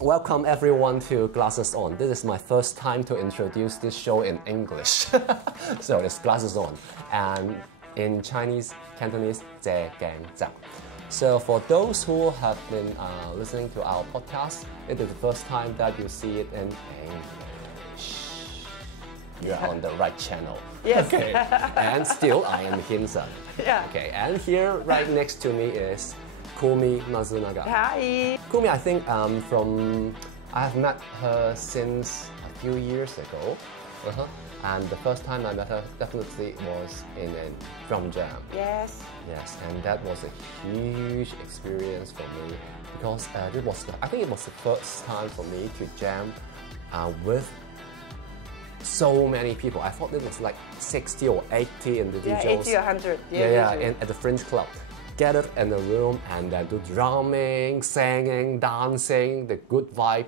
Welcome everyone to Glasses On. This is my first time to introduce this show in English. So it's Glasses On. And in Chinese, Cantonese, 借鏡集. So for those who have been listening to our podcast, it is the first time that you see it in English. You're on the right channel. Yes. Okay. And still, I am Hinson. Yeah. Okay. And here, right next to me is Kumi Masunaga. Hi. Kumi, I think I have met her since a few years ago. And the first time I met her definitely was in a drum jam. Yes. Yes, and that was a huge experience for me because I think it was the first time for me to jam with so many people. I thought it was like 60 or 80 individuals. Yeah, 80 or 100. Yeah, at the Fringe Club. Gathered in the room and do drumming, singing, dancing, the good vibe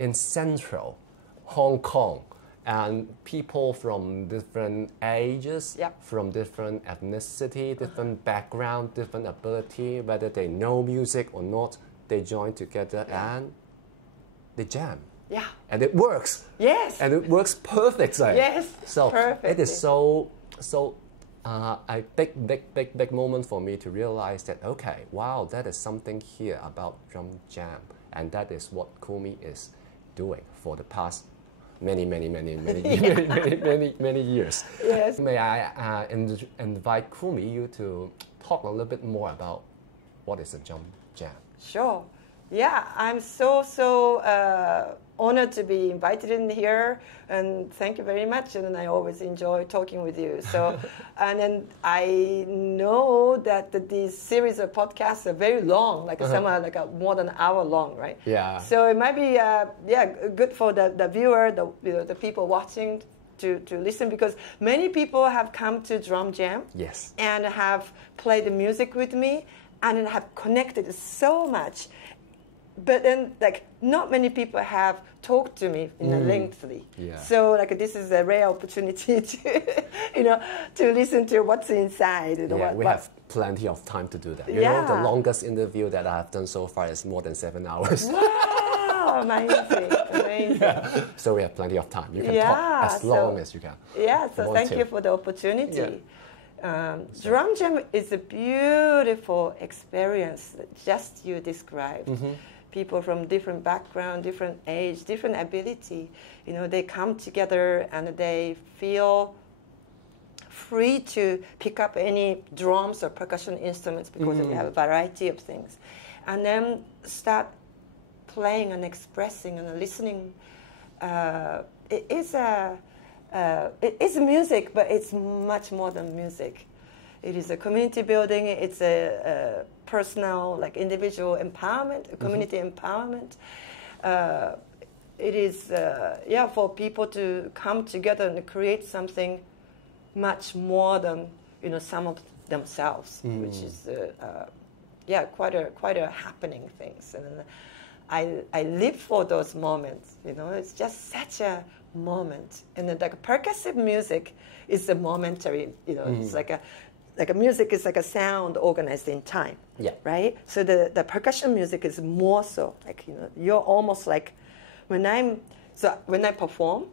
in central Hong Kong. And people from different ages, from different ethnicity, different background, different ability, whether they know music or not, they join together and they jam. Yeah. And it works. Yes. And it works perfectly. Yes. So perfectly. It is so a big moment for me to realize that, okay, wow, that is something here about drum jam. And that is what Kumi is doing for the past many years. Yes. May I invite Kumi you to talk a little bit more about what is a drum jam? Sure. Yeah, I'm so honored to be invited in here, and thank you very much. And I always enjoy talking with you. So, and then I know that this series of podcasts are very long, like some are like more than an hour long, right? Yeah. So it might be good for the viewer, the people watching to listen, because many people have come to drum jam. Yes. And have played the music with me and have connected so much. But then, like, not many people have talked to me lengthily. Yeah. So, like, this is a rare opportunity to, to listen to what's inside. We have plenty of time to do that. You know, the longest interview that I have done so far is more than 7 hours. Wow, amazing. Yeah. So we have plenty of time. You can talk as long as you can. Yeah, so thank you for the opportunity. Yeah. Drum jam is a beautiful experience, just you described. People from different background, different age, different ability, they come together and they feel free to pick up any drums or percussion instruments because we have a variety of things, and then start playing and expressing and listening. It is music, but it's much more than music. It is a community building. It's a personal, like individual empowerment, a community empowerment. It is, for people to come together and create something much more than some of themselves, which is quite a happening things. And I live for those moments. It's just such a moment. And then, like, percussive music is a momentary. It's like a music is like a sound organized in time, right? So the percussion music is more so like you're almost like when I perform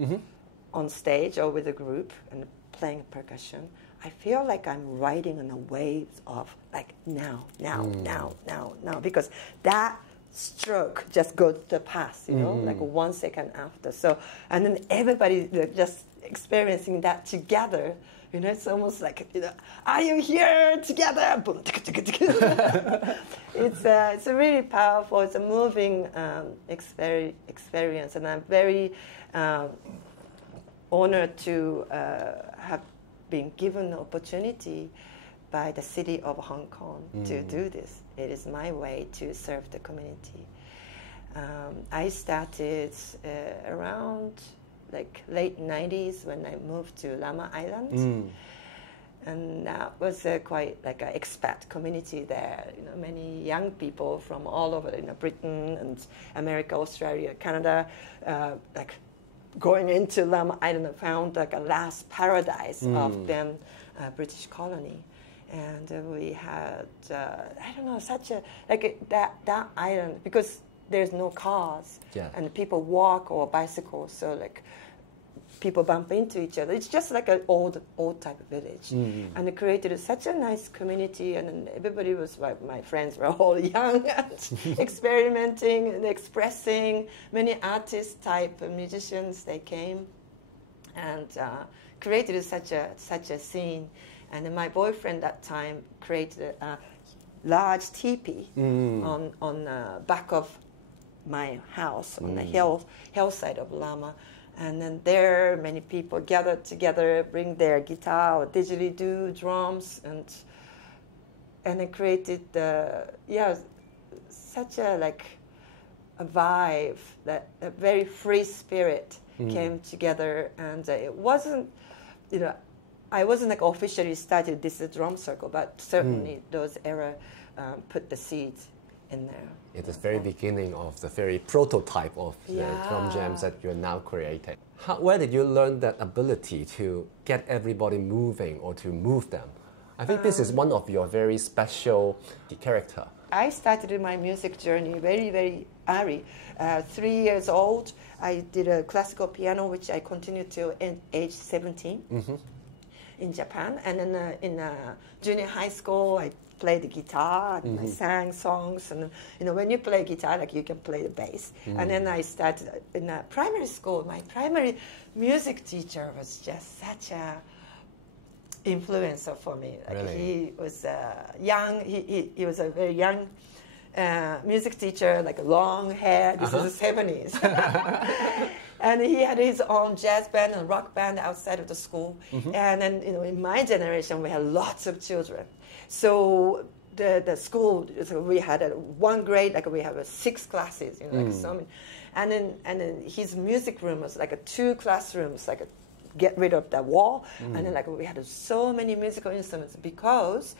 on stage or with a group and playing percussion, I feel like I'm riding on the waves of like now, because that stroke just goes to pass, like 1 second after. So and then everybody just experiencing that together. It's almost like, are you here together? Boom. It's a really powerful, it's a moving experience. And I'm very honored to have been given the opportunity by the city of Hong Kong to do this. It is my way to serve the community. I started around like late 90s when I moved to Lamma Island. And that was quite like an expat community there. Many young people from all over, Britain and America, Australia, Canada, like going into Lamma Island and found like a last paradise of them, British colony. And we had, such a, like that island, because there's no cars, Yeah. and people walk or bicycle, so like people bump into each other. It's just like an old type of village, and it created such a nice community. And then everybody was like, my friends were all young and experimenting and expressing. Many artist type musicians, they came and created such a scene. And then my boyfriend that time created a large teepee on the back of my house on the hillside of Lama. And then there, many people gathered together, bring their guitar or didgeridoo, drums, and it created such a vibe, that a very free spirit came together. And it wasn't, I wasn't like officially started this drum circle, but certainly those era put the seeds in there. It's the very beginning of the very prototype of the drum jams that you're now creating. Where did you learn that ability to get everybody moving or to move them? I think this is one of your very special character. I started my music journey very, very early. 3 years old, I did a classical piano, which I continued till age 17 in Japan. And then in junior high school, I played the guitar and I sang songs. And when you play guitar, like you can play the bass. And then I started in primary school. My primary music teacher was just such a influencer for me. Like really? He was young. He was a very young music teacher, like long hair. This is the 70s. And he had his own jazz band and rock band outside of the school. And then, in my generation, we had lots of children. So the school, so we had one grade, like we have 6 classes, like so many. And then his music room was like 2 classrooms, like get rid of the wall. And then like we had so many musical instruments because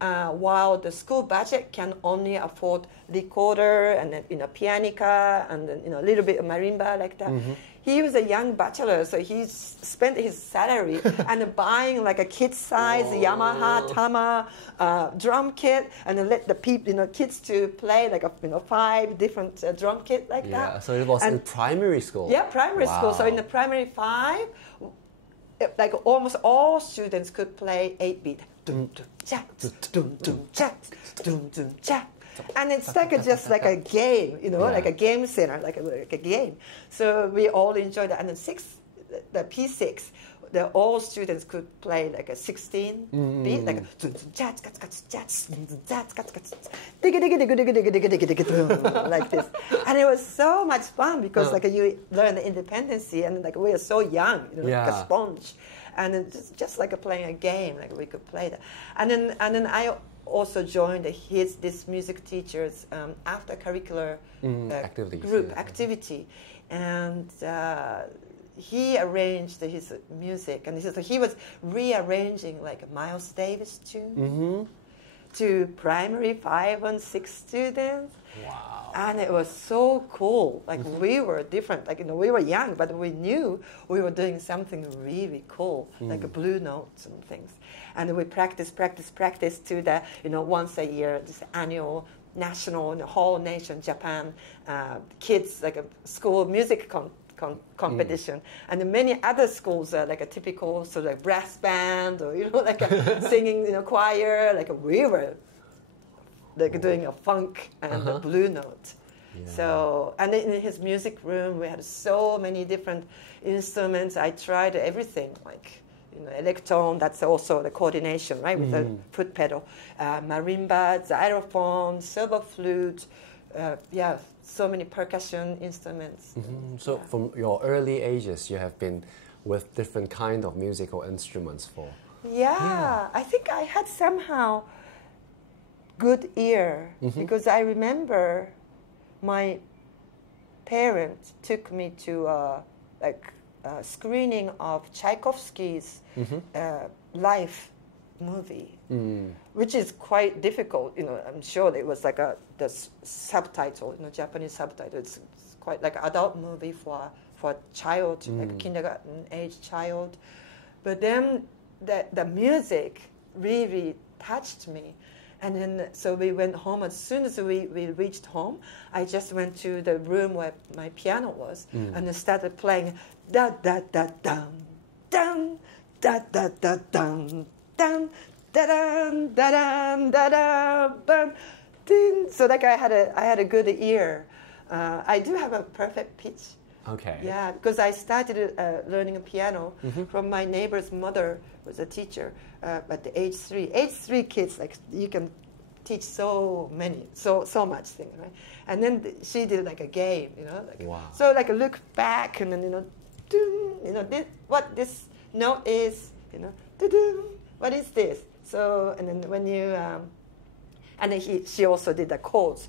while the school budget can only afford recorder and then, pianica and then, a little bit of marimba like that. He was a young bachelor, so he spent his salary and buying like a kid-size Yamaha Tama drum kit, and then let the people, kids to play like 5 different drum kit like that. Yeah, so it was in primary school. Yeah, primary school. So in the primary 5, like almost all students could play 8-beat. And it's like just like a game, like a game center, like a game. So we all enjoyed that. And then the P6, all students could play like a 16 beat, like like this. And it was so much fun because like you learn the independency and like we are so young, like a sponge. And it's just like playing a game, like we could play that. And then I also joined this music teacher's after curricular activity, and he arranged his music, and he was rearranging like Miles Davis tune to primary 5 and 6 students. Wow! And it was so cool. Like we were different. Like we were young, but we knew we were doing something really cool, like blue notes and things. And we practice to the once a year this annual national whole nation Japan kids like a school music competition, and then many other schools are like a typical sort of like brass band or like a singing choir. Like we were like doing a funk and a blue note. Yeah. So, and in his music room we had so many different instruments. I tried everything, like electron, that's also the coordination, right, with the foot pedal, marimba, xylophone, silver flute, so many percussion instruments. So from your early ages, you have been with different kind of musical instruments for... Yeah, I think I had somehow good ear because I remember my parents took me to screening of Tchaikovsky's life movie, which is quite difficult. I'm sure it was like the subtitle, Japanese subtitle. It's quite like an adult movie for a child, like a kindergarten age child. But then the music really touched me, And then, so we went home. As soon as we reached home, I just went to the room where my piano was and I started playing da da da dum dum da da da dum dum da dum da dum da dum bum. So like I had a good ear. I do have a perfect pitch. Okay. Yeah, because I started learning a piano from my neighbor's mother, was a teacher at the age 3. Age 3 kids, like you can teach so much things, right? And then she did like a game, you know. Like, wow. So like look back and then what this note is, you know, what is this? So and then when you and then she also did the chords,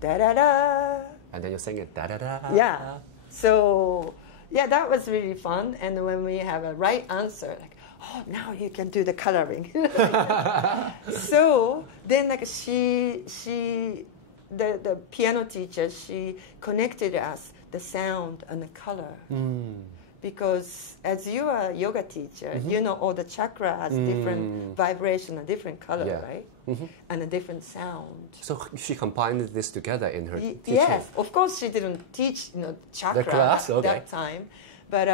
da da da. And then you sing it da da da. Yeah. So, yeah, that was really fun. And when we have a right answer, like, oh, now you can do the coloring. So then, like, the piano teacher, she connected us the sound and the color. Because as you are a yoga teacher, you know all the chakra has different vibration and different color, right? And a different sound. So she combined this together in her teaching? Yes, of course she didn't teach chakra at that time. But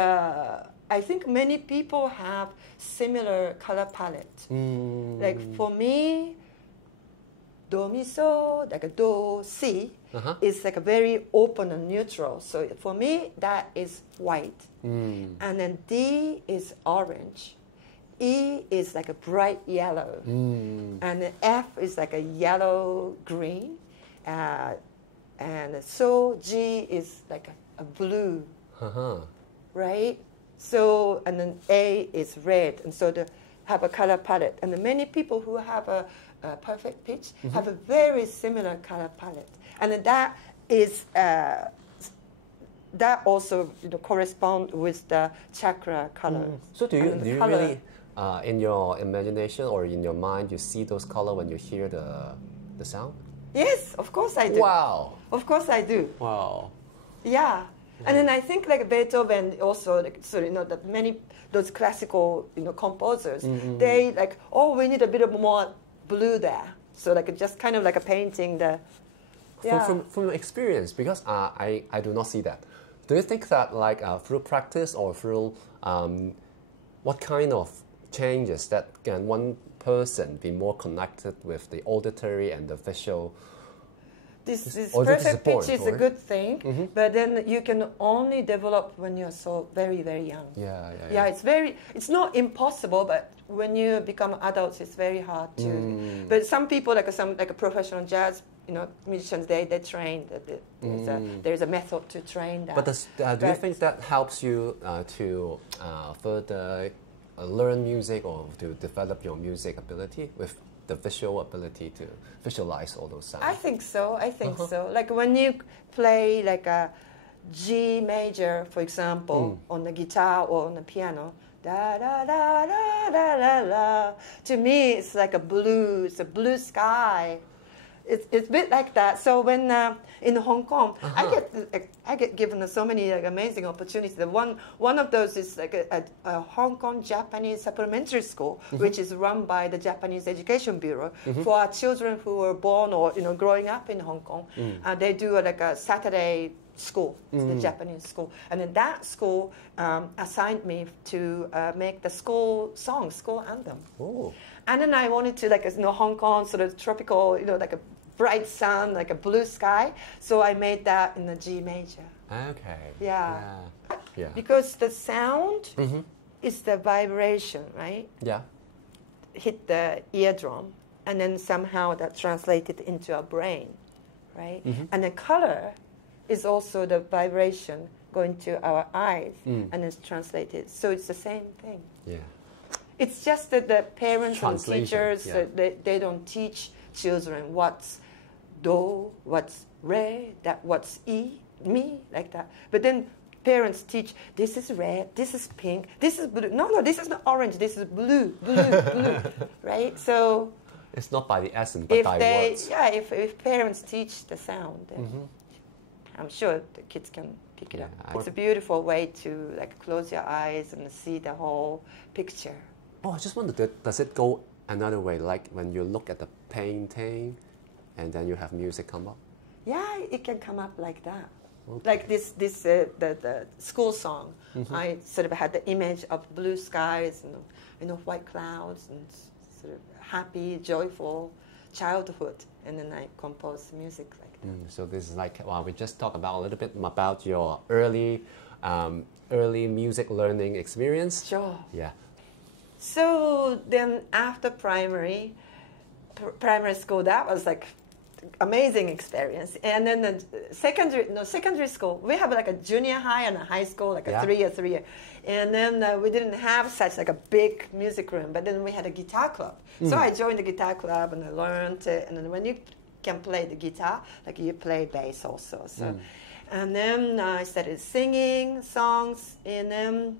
I think many people have similar color palette. Like for me, do, mi, so, like a do, si, is like a very open and neutral. So for me, that is white. And then D is orange. E is like a bright yellow. And then F is like a yellow-green. And so G is like a blue. Right? So, and then A is red. And so they have a color palette. And many people who have a perfect pitch have a very similar color palette. And that is that also corresponds with the chakra colors. So do you really, in your imagination or in your mind, you see those colors when you hear the sound? Yes, of course I do. Wow. Of course I do. Wow. Yeah. And then I think like Beethoven also, like, so that many those classical composers, they like, oh, we need a bit of more blue there. So like just kind of like a painting the. Yeah. From your experience, because I do not see that. Do you think that like through practice or through what kind of changes that can one person be more connected with the auditory and the visual? This perfect pitch is a good thing, but then you can only develop when you're so very, very young. Yeah, it's not impossible, but when you become adults, it's very hard to. But some people, like a professional jazz, musicians, they train. There's a method to train that. But do you think that helps you to further learn music or to develop your music ability with the visual ability to visualize all those sounds? I think so. So. Like when you play like a G major, for example, on the guitar or on the piano, da da da da da da da. To me, it's like a blue. It's a blue sky. It's a bit like that. So when in Hong Kong, I get given so many like amazing opportunities. The one of those is like a Hong Kong Japanese supplementary school, which is run by the Japanese Education Bureau for our children who were born or growing up in Hong Kong. They do like a Saturday school, the Japanese school, and then that school assigned me to make the school song, school anthem. Oh. And then I wanted to like Hong Kong sort of tropical, like a bright sun, like a blue sky. So I made that in the G major. Okay. Yeah. Yeah. Because the sound is the vibration, right? Yeah. Hit the eardrum, and then somehow that translated into our brain, right? And the color is also the vibration going to our eyes, and it's translated. So it's the same thing. Yeah. It's just that the parents and Translation, teachers, they don't teach children what's do, what's re, what's e, mi, like that. But then parents teach, this is red, this is pink, this is blue. No, this is not orange, this is blue, blue, right? So it's not by the essence, but by words. Yeah, if parents teach the sound, then I'm sure the kids can pick it up. It's a beautiful way to like close your eyes and see the whole picture. Oh, I just wondered, does it go another way, like when you look at the painting and then you have music come up? Yeah, it can come up like that. Okay. Like the school song. I sort of had the image of blue skies and white clouds and sort of happy, joyful childhood, and then I composed music like that. So this is like, well, we just talked about a little bit about your early music learning experience. Sure. Yeah. So then after primary school, that was like amazing experience. And then the secondary school, we have like a junior high and a high school, like a 3 year. And then we didn't have such like a big music room, but then we had a guitar club. So I joined the guitar club and I learned it. And then when you can play the guitar, like you play bass also. So, and then I started singing songs, and then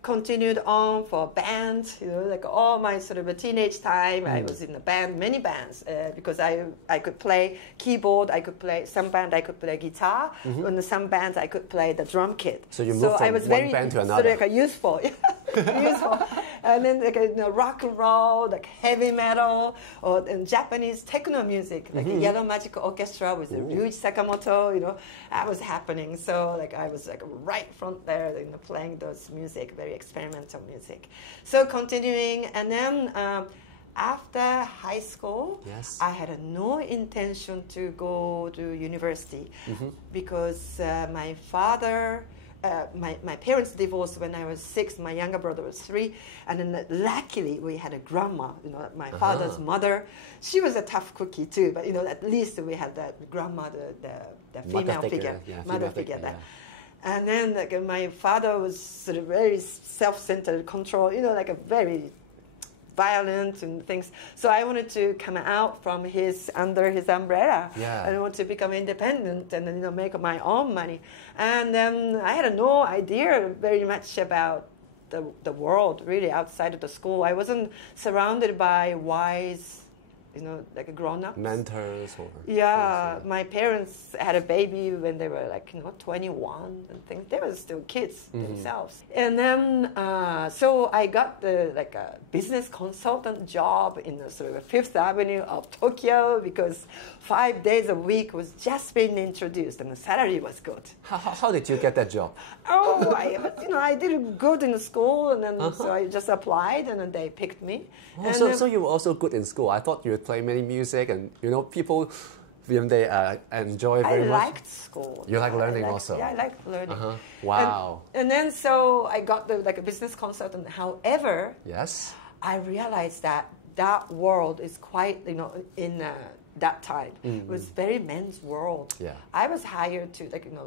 continued on for bands, like all my sort of a teenage time. I was in a band, many bands, because I could play keyboard, I could play some band, I could play guitar, and some bands I could play the drum kit. So you moved from one band to another. So like a youthful, useful. And then like rock and roll, like heavy metal, or Japanese techno music, like Yellow Magic Orchestra with Ryuichi Sakamoto, that was happening. So like I was like right front there, playing those music, very experimental music. So continuing, and then after high school, I had no intention to go to university because my father. My parents divorced when I was 6. My younger brother was 3, and then luckily we had a grandma. My father's mother. She was a tough cookie too, but at least we had that grandmother, the female figure, mother figure. That. And then like, my father was sort of very self-centered, control. Like a very violent and things. So I wanted to come out from under his umbrella. And I wanted to become independent and then make my own money. And then I had no idea very much about the world really outside of the school. I wasn't surrounded by wise, like grown-ups. Mentors or... Yeah, my parents had a baby when they were like, 21 and things. They were still kids themselves. And then, so I got a business consultant job in the sort of Fifth Avenue of Tokyo because 5 days a week was just being introduced and the salary was good. How did you get that job? Oh, I did good in school, and then so I just applied, and then they picked me. Oh, so you were also good in school. I thought you would play many music, and people, when they enjoy very much. I liked school. You like learning also? Yeah, I liked learning. Wow. And then so I got a business consultant. However, I realized that world is quite, in that time was very men's world. I was hired to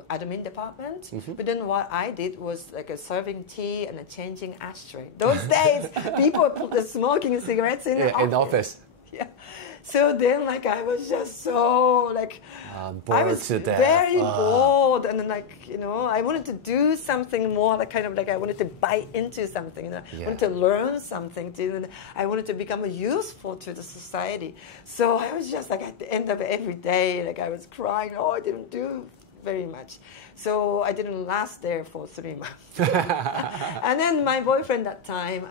admin department, but then what I did was serving tea and changing ashtray. Those days, people put smoking cigarettes in the office. Yeah. So then, I was just so, bored I was to death. Very bored, and then, I wanted to do something more, I wanted to bite into something, I wanted to learn something, and I wanted to become useful to the society. So I was just, at the end of every day, I was crying, I didn't do very much. So I didn't last there for 3 months. And then my boyfriend at the time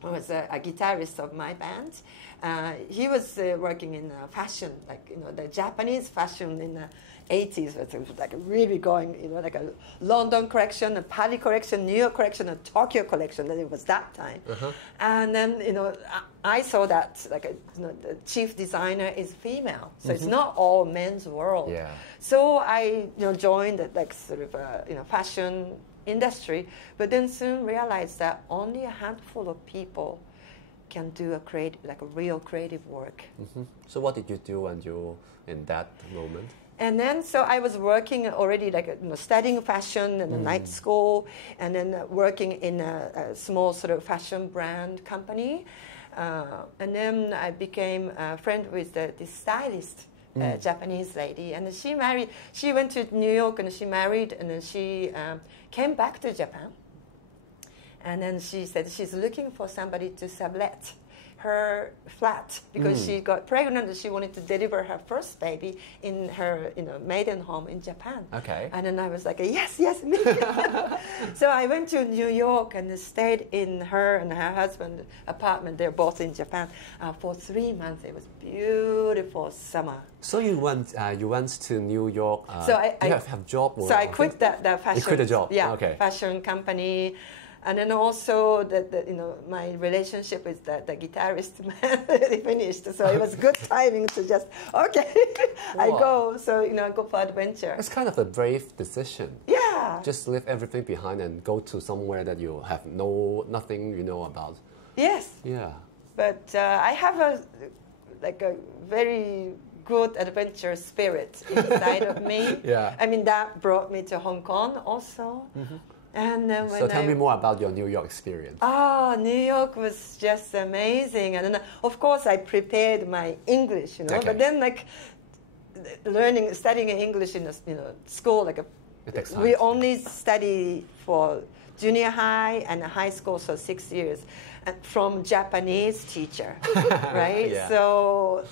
was a guitarist of my band. He was working in fashion, the Japanese fashion in the 80s. It was really going, a London collection, a Paris collection, New York collection, a Tokyo collection. That it was that time. And then, I saw that the chief designer is female, so it's not all men's world. So I joined fashion industry, but then soon realized that only a handful of people can do a real creative work. So what did you do when you in that moment? And then so I was working already studying fashion in a night school, and then working in a small sort of fashion brand company, and then I became a friend with this stylist. Japanese lady, and she went to New York and she married, and then she came back to Japan, and then she said she's looking for somebody to sublet her flat because she got pregnant and she wanted to deliver her first baby in her maiden home in Japan. Okay. And then I was like, yes, me. So I went to New York and stayed in her and her husband's apartment. They're both in Japan for 3 months. It was beautiful summer. So you went to New York. So I have job. So I quit that fashion. You quit the job. Yeah. Okay. Fashion company. And then also my relationship with the guitarist man finished. So it was good timing to just, okay, I go. So, I go for adventure. It's kind of a brave decision. Yeah. Just leave everything behind and go to somewhere that you have nothing you know about. Yes. Yeah. But I have a very good adventure spirit inside of me. Yeah. I mean, that brought me to Hong Kong also. And then when so tell me more about your New York experience. New York was just amazing. And then, of course, I prepared my English, Okay. But then, studying English in school, It takes time. we only study for junior high and high school, so 6 years, and from Japanese teacher, right? Yeah. So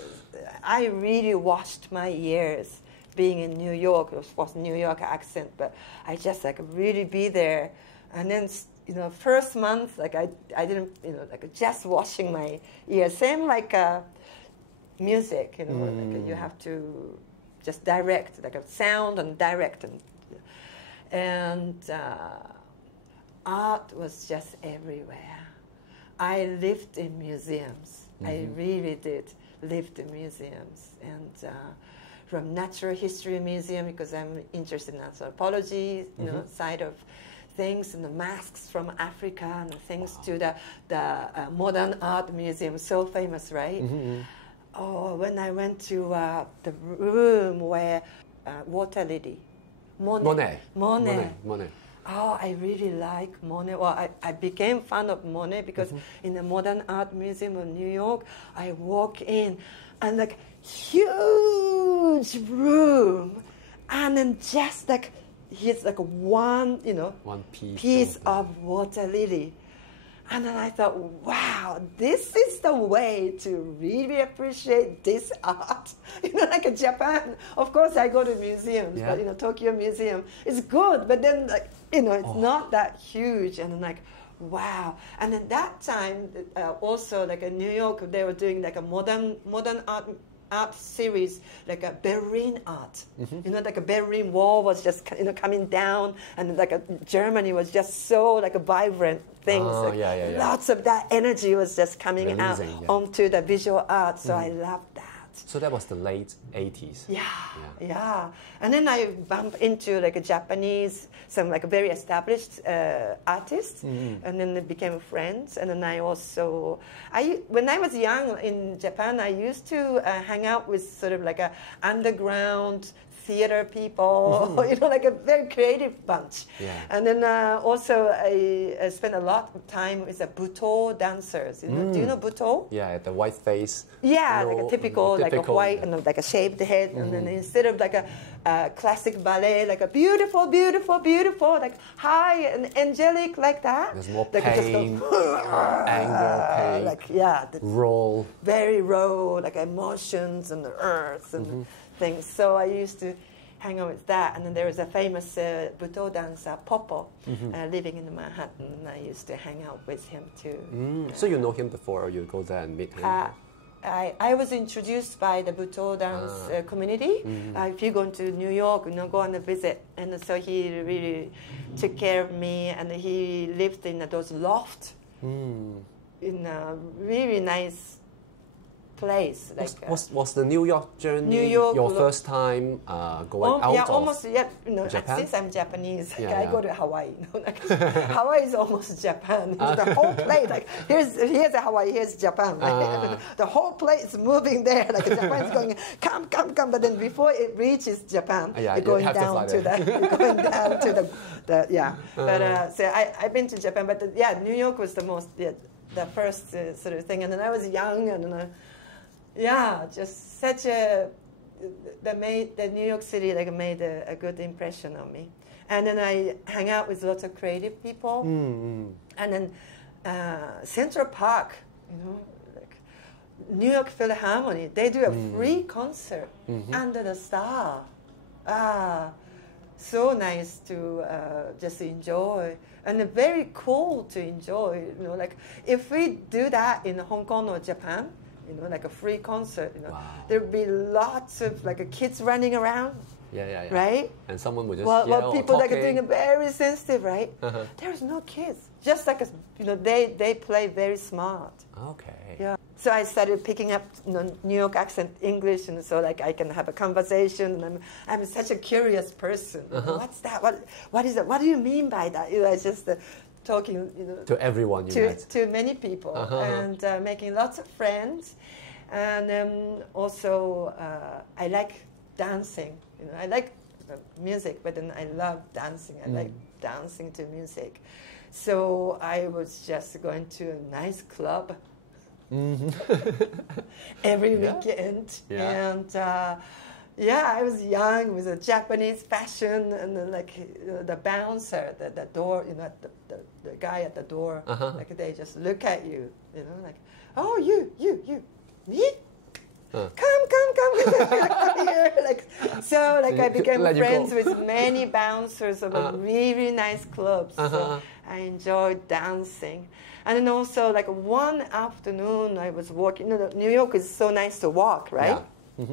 I really watched my years being in New York. It was New York accent, but I just really be there. And then first month I didn't just washing my ears. Same like music, you have to just direct a sound and direct and art was just everywhere. I lived in museums. I really did lived in museums and. From Natural History Museum because I'm interested in anthropology, side of things, and the masks from Africa and things to the Modern Art Museum, so famous, right? Oh, when I went to the room where Water Lily, Monet. Oh, I really like Monet. Well, I became fan of Monet because in the Modern Art Museum of New York, I walk in and huge room, and then just he's one one piece of water lily, and then I thought, wow, this is the way to really appreciate this art. Japan. Of course, I go to museums, but Tokyo Museum is good, but then it's not that huge, and then wow. And at that time, also in New York, they were doing a modern art series, a Berlin art. A Berlin Wall was just coming down, and Germany was just so vibrant things. Lots of that energy was just coming out onto the visual art. So I loved that. So that was the late 80s. Yeah. And then I bumped into a Japanese, some very established artists, and then they became friends. And then I also, when I was young in Japan, I used to hang out with sort of a underground theater people, a very creative bunch. Yeah. And then also I spent a lot of time with the Butoh dancers. Do you know Butoh? Yeah, the white face. Yeah, a typical a white and a shaved head, and then instead of a classic ballet, a beautiful, high and angelic like that. There's more pain, anger, pain. Roll. Very raw, emotions and the earth and things. So I used to hang out with that, and then there was a famous Butoh dancer, Popo, living in Manhattan, and I used to hang out with him too. So you know him before, or you go there and meet him? I was introduced by the Butoh dance community. If you go to New York, go on a visit, and so he really took care of me, and he lived in those loft in a really nice place. Was the New York journey your first time going out of almost, Japan? Since I'm Japanese, I go to Hawaii. Hawaii is almost Japan. The whole place, here's Hawaii, here's Japan. The whole place is moving there. Japan's going, come, but then before it reaches Japan, you're going down to the, But so I've been to Japan, but New York was the most, the first sort of thing. And then I was young, and just such the New York City made a good impression on me. And then I hang out with lots of creative people. And then Central Park, New York Philharmonic, they do a free concert under the star. So nice to just enjoy, and very cool to enjoy. You know, like if we do that in Hong Kong or Japan, you know, like a free concert, you know, there'd be lots of like kids running around. Yeah. Right? And someone would just well, people like are doing it very sensitive, right? There's no kids. Just like, you know, they play very smart. Okay. Yeah. So I started picking up, you know, New York accent English, and so like I can have a conversation. And I'm such a curious person. What's that? What is that? What do you mean by that? You know, I just talking, you know, to everyone you met. To many people, and making lots of friends, and also I like dancing. You know, I like music, but then I love dancing. I like dancing to music. So I was just going to a nice club every weekend. And I was young with a Japanese fashion, and then like the bouncer, the door, you know, the guy at the door, like they just look at you, you know, like, oh, you, me? Come here. Like, so like I became friends with many bouncers of really nice clubs. So I enjoyed dancing. And then also like one afternoon I was walking, you know, New York is so nice to walk, right? Yeah.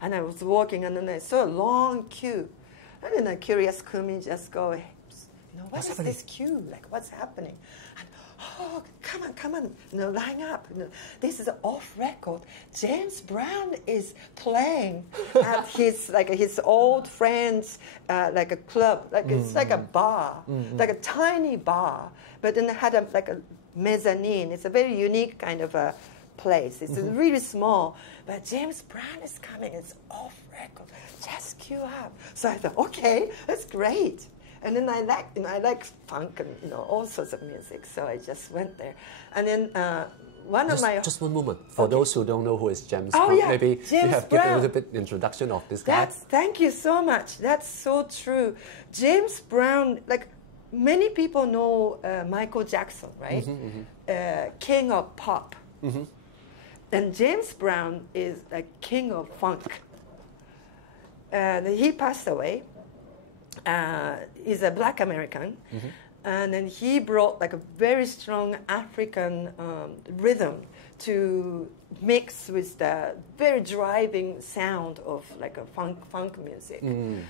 And I was walking, and then I saw a long queue. And then a curious Kumi just go, hey, you know, what's this queue? Like, what's happening? And, oh, come on, you know, line up. You know, this is off record. James Brown is playing at his old friend's like a club, like it's like a bar, like a tiny bar, but then it had like a mezzanine. It's a very unique kind of a place. It's really small, but James Brown is coming. It's off record. Just queue up. So I thought, okay, that's great. And then I like funk and, you know, all sorts of music. So I just went there. And then just one moment. For those who don't know who is James Brown, maybe James you have Brown. given a little bit introduction of this guy. Thank you so much. That's so true. James Brown, like many people know Michael Jackson, right? King of pop. And James Brown is like king of funk. He passed away. He's a black American, and then he brought like a very strong African rhythm to mix with the very driving sound of like a funk music. In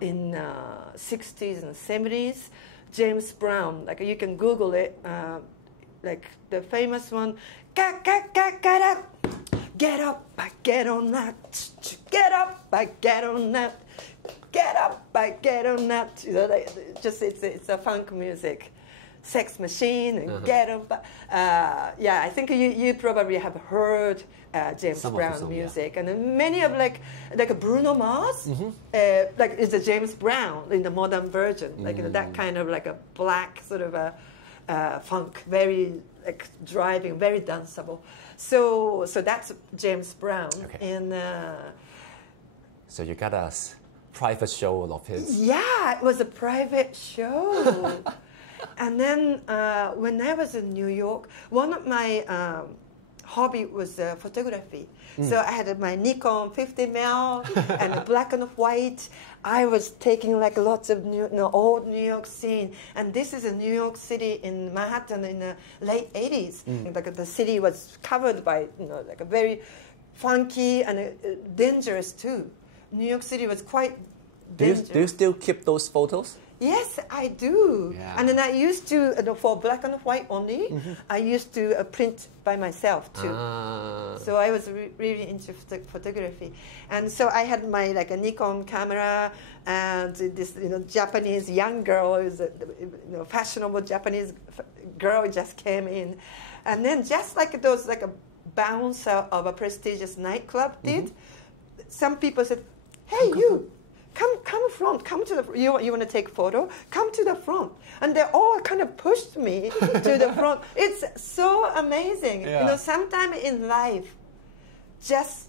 60s and 70s, James Brown, like you can Google it, like the famous one, get up, I get on that, get up, I get on that. Get up, I get on that. You know, like, just it's a funk music, Sex Machine, and Get Up. I think you probably have heard James Brown music, and then many of like Bruno Mars, like it's a James Brown in the modern version, like you know, that kind of like a black sort of a funk, very like driving, very danceable. So that's James Brown, and so you got a private show of his. Yeah, it was a private show. And then when I was in New York, one of my hobby was photography. So I had my Nikon 50mm and black and white. I was taking like lots of old New York scene. And this is a New York City in Manhattan in the late 80s. Like the city was covered by like a very funky and dangerous too. New York City was quite dangerous. Do you still keep those photos? Yes, I do. Yeah. And then I used to, for black and white only, I used to print by myself too. So I was really into photography. And so I had my like a Nikon camera, and this Japanese young girl, is a fashionable Japanese girl, just came in. And then just like those like a bouncer of a prestigious nightclub did, some people said, hey, you, come front, come to the, you want to take a photo? Come to the front. And they all kind of pushed me to the front. It's so amazing. Yeah. Sometime in life, just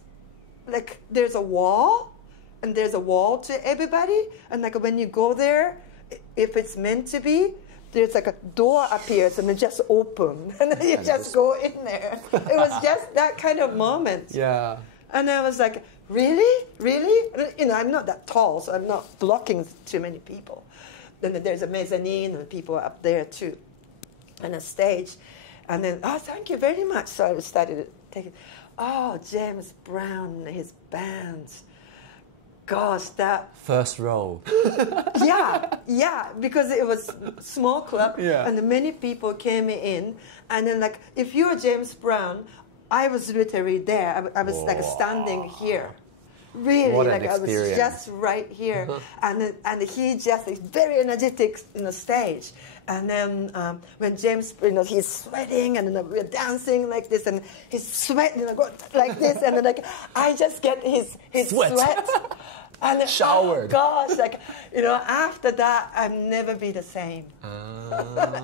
like there's a wall, and there's a wall to everybody. And like when you go there, if it's meant to be, there's like a door appears and it just open and then you just go in there. It was just that kind of moment. Yeah. And I was like, really? Really? You know, I'm not that tall, so I'm not blocking too many people. Then there's a mezzanine and people are up there too, and a stage. And then, oh, thank you very much. So I started taking, oh, James Brown, his bands. Gosh, that... First row. yeah, because it was small club, and many people came in. And then, like, if you're James Brown, I was literally there. I was like standing here. Really, what like an I was just right here, and he just is very energetic in the stage. And then when James, you know, he's sweating, and then we're dancing like this, and he's sweating, like this, and then like I just get his sweat. And showered. Oh gosh, like, you know, after that, I've never been the same.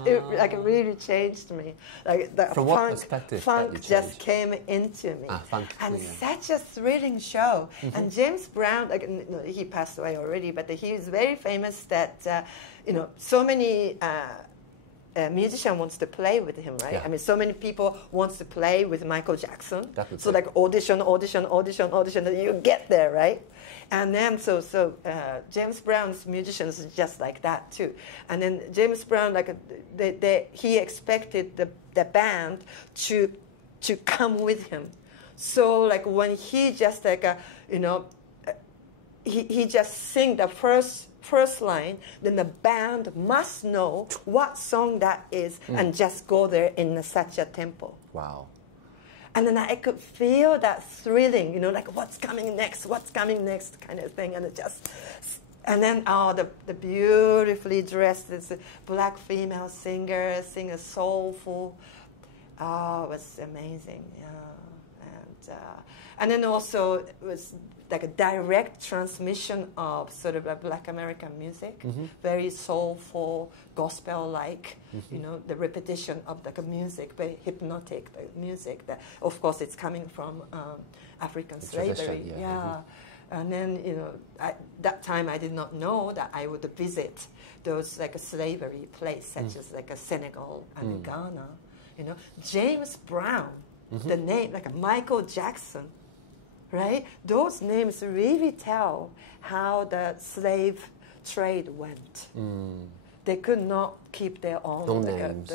It really changed me. Like the From what perspective funk just came into me. And such a thrilling show. And James Brown, like, he passed away already, but he is very famous that, you know, so many musician wants to play with him, right? Yeah. I mean, so many people wants to play with Michael Jackson. Definitely. So like audition, and you get there, right? And then so James Brown's musicians is just like that too. And then James Brown, like he expected the band to come with him. So like when he just like you know, he just sing the first line, then the band must know what song that is and just go there in such a tempo. Wow. And then I could feel that thrilling, you know, like what's coming next kind of thing. And then the beautifully dressed this black female singer sing a soulful, it was amazing, yeah. And then also it was like a direct transmission of sort of a Black American music, very soulful, gospel-like, you know, the repetition of the music, very hypnotic music. That, of course, it's coming from African slavery. Yeah. And then, you know, that time I did not know that I would visit those like a slavery place, such as like a Senegal and Ghana. You know, James Brown, the name, like a Michael Jackson, right? Those names really tell how the slave trade went. They could not keep their own names,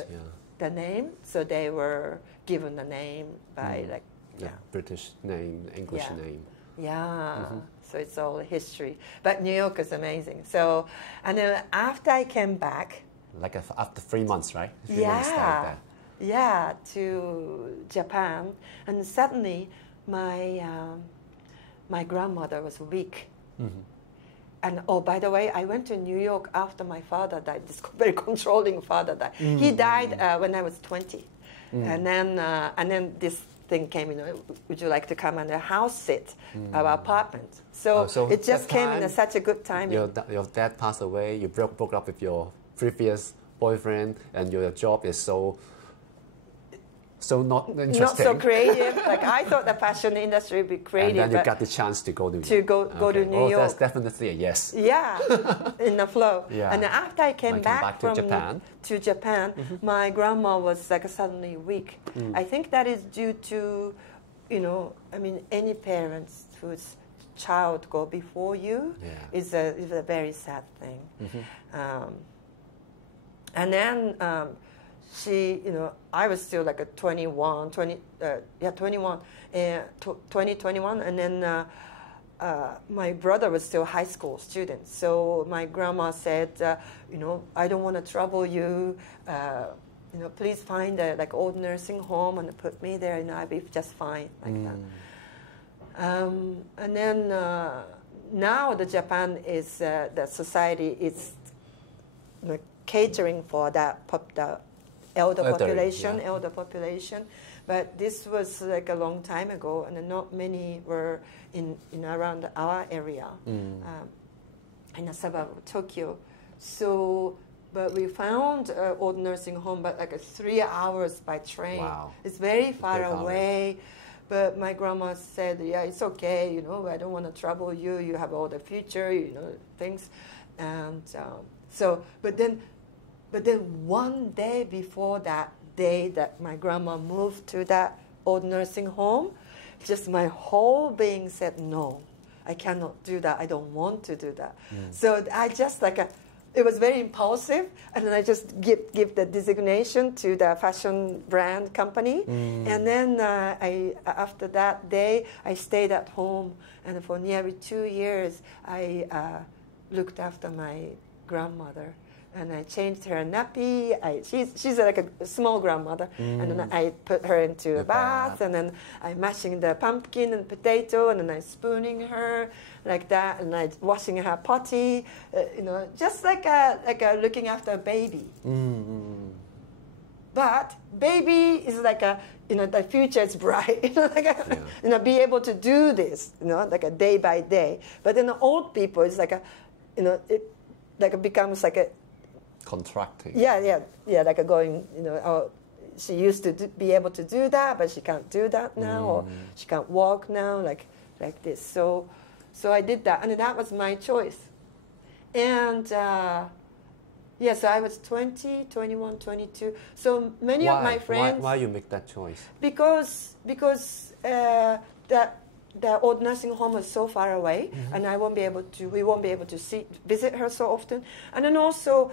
the name, so they were given the name by British name, English name. Yeah, so it's all history. But New York is amazing. So, and then after I came back, like after 3 months, right? 3 yeah, months stayed there. Yeah, to Japan, and suddenly my grandmother was weak. And oh, by the way, I went to New York after my father died. This very controlling father died. He died when I was 20, and then this thing came. You know, would you like to come and house sit our apartment? So, it just came in such a good time. Your dad passed away. You broke up with your previous boyfriend, and your job is so not interesting. Not so creative. Like I thought the fashion industry would be creative. And then you got the chance to go to go to New York. That's definitely a yes. Yeah, in the flow. Yeah. And then after I came back from to Japan, my grandma was like suddenly weak. I think that is due to, you know, I mean, any parents whose child go before you is a very sad thing. And then. She, you know, I was still like a 21, and then my brother was still a high school student. So my grandma said, you know, I don't want to trouble you. You know, please find a like old nursing home and put me there, and I'll be just fine like that. And then now the Japan is the society is catering for the elder population, but this was like a long time ago, and not many were in around our area, in a suburb of Tokyo. So, but we found an old nursing home, but like 3 hours by train. Wow. It's very far away. But my grandma said, yeah, it's okay, you know, I don't want to trouble you. You have all the future, you know, things. And but then But then one day before that day that my grandma moved to that old nursing home, just my whole being said, no, I cannot do that. I don't want to do that. So I just it was very impulsive, and then I just give the designation to the fashion brand company. And then after that day, I stayed at home, and for nearly 2 years, I looked after my grandmother. And I changed her nappy. She's like a small grandmother. And then I put her into a bath. And then I'm mashing the pumpkin and potato. And then I'm spooning her like that. And I'm washing her potty. Just like looking after a baby. But baby is the future is bright. Be able to do this. Like a day by day. But then the old people is it becomes like a contracting. Yeah, like going, she used to be able to do that, but she can't do that now, or she can't walk now, like this. So I did that, and that was my choice. And so I was 20, 21, 22. So many of my friends. Why you make that choice? Because the old nursing home is so far away, and we won't be able to visit her so often. And then also,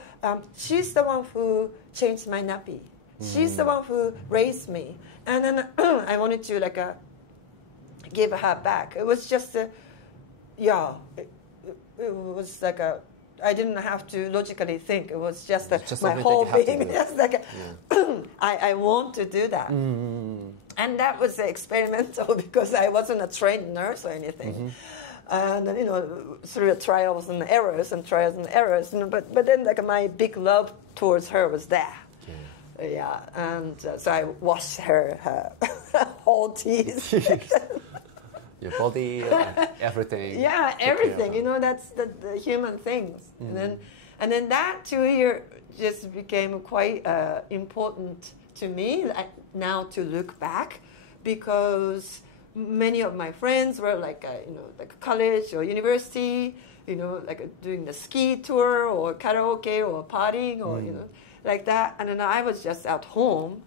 she's the one who changed my nappy. She's the one who raised me. And then I wanted to give her back. It was just it was I didn't have to logically think. It was just my whole being. I want to do that. And that was experimental because I wasn't a trained nurse or anything. And through trials and errors, but then my big love towards her was there. And so I washed her whole teeth. Your body, everything. Yeah, everything. That's the human things. And then that 2 year just became quite important to me now to look back, because many of my friends were like college or university, doing the ski tour or karaoke or partying or like that. And then I was just at home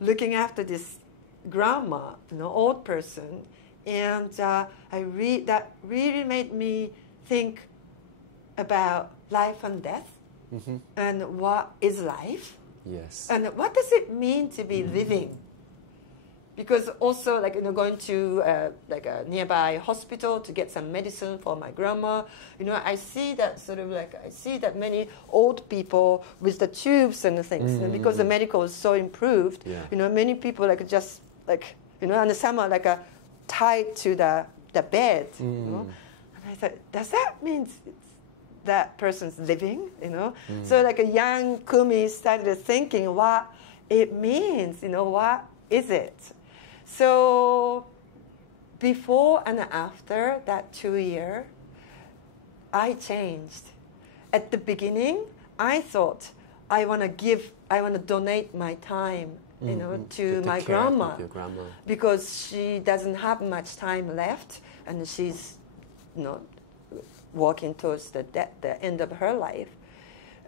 looking after this grandma, old person. And that really made me think about life and death, and what is life. Yes. And what does it mean to be living? Because also, going to a nearby hospital to get some medicine for my grandma, I see that I see that many old people with the tubes and the things, and because the medical is so improved, many people and some are tied to the bed, And I thought, does that mean that person's living, So a young Kumi started thinking what it means, what is it? So before and after that 2 year, I changed. At the beginning, I thought I want to donate my time, to my grandma, because she doesn't have much time left, and she's, walking towards the end of her life.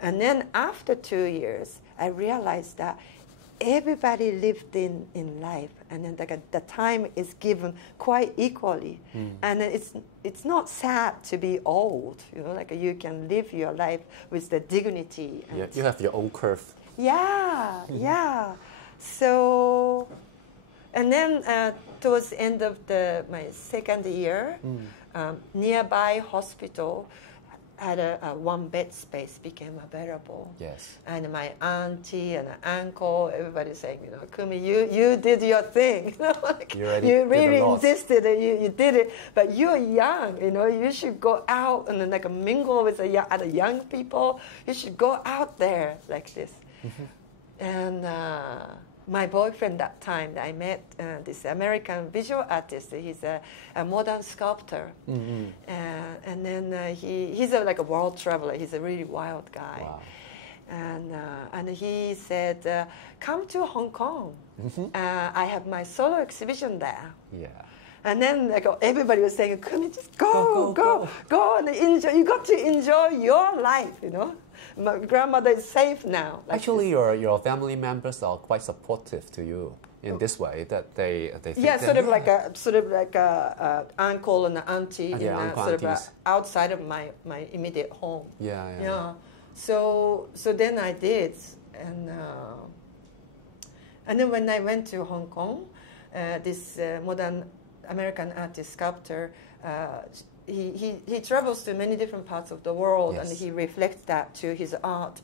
And then after 2 years, I realized that everybody lived in life, and then the time is given quite equally. And it's not sad to be old, you can live your life with the dignity. And you have your own curve. Yeah. So, and then towards the end of my second year, nearby hospital had a one bed space became available. Yes. And my auntie and uncle, everybody saying, Kumi, you did your thing. You really insisted that you did it, but you're young, you should go out and mingle with other young people. You should go out there like this. And my boyfriend that time that I met, this American visual artist, he's a modern sculptor. And then he's a world traveler. He's a really wild guy. Wow. And he said, come to Hong Kong. I have my solo exhibition there. Yeah. And then like everybody was saying, Kumi, just go, and enjoy. You got to enjoy your life, you know. My grandmother is safe now. Like Actually, your family members are quite supportive to you in this way, that they think sort of like a uncle and an auntie, sort of outside of my immediate home. Yeah. So then I did, and then when I went to Hong Kong, this modern American artist sculptor, he travels to many different parts of the world, and he reflects that to his art.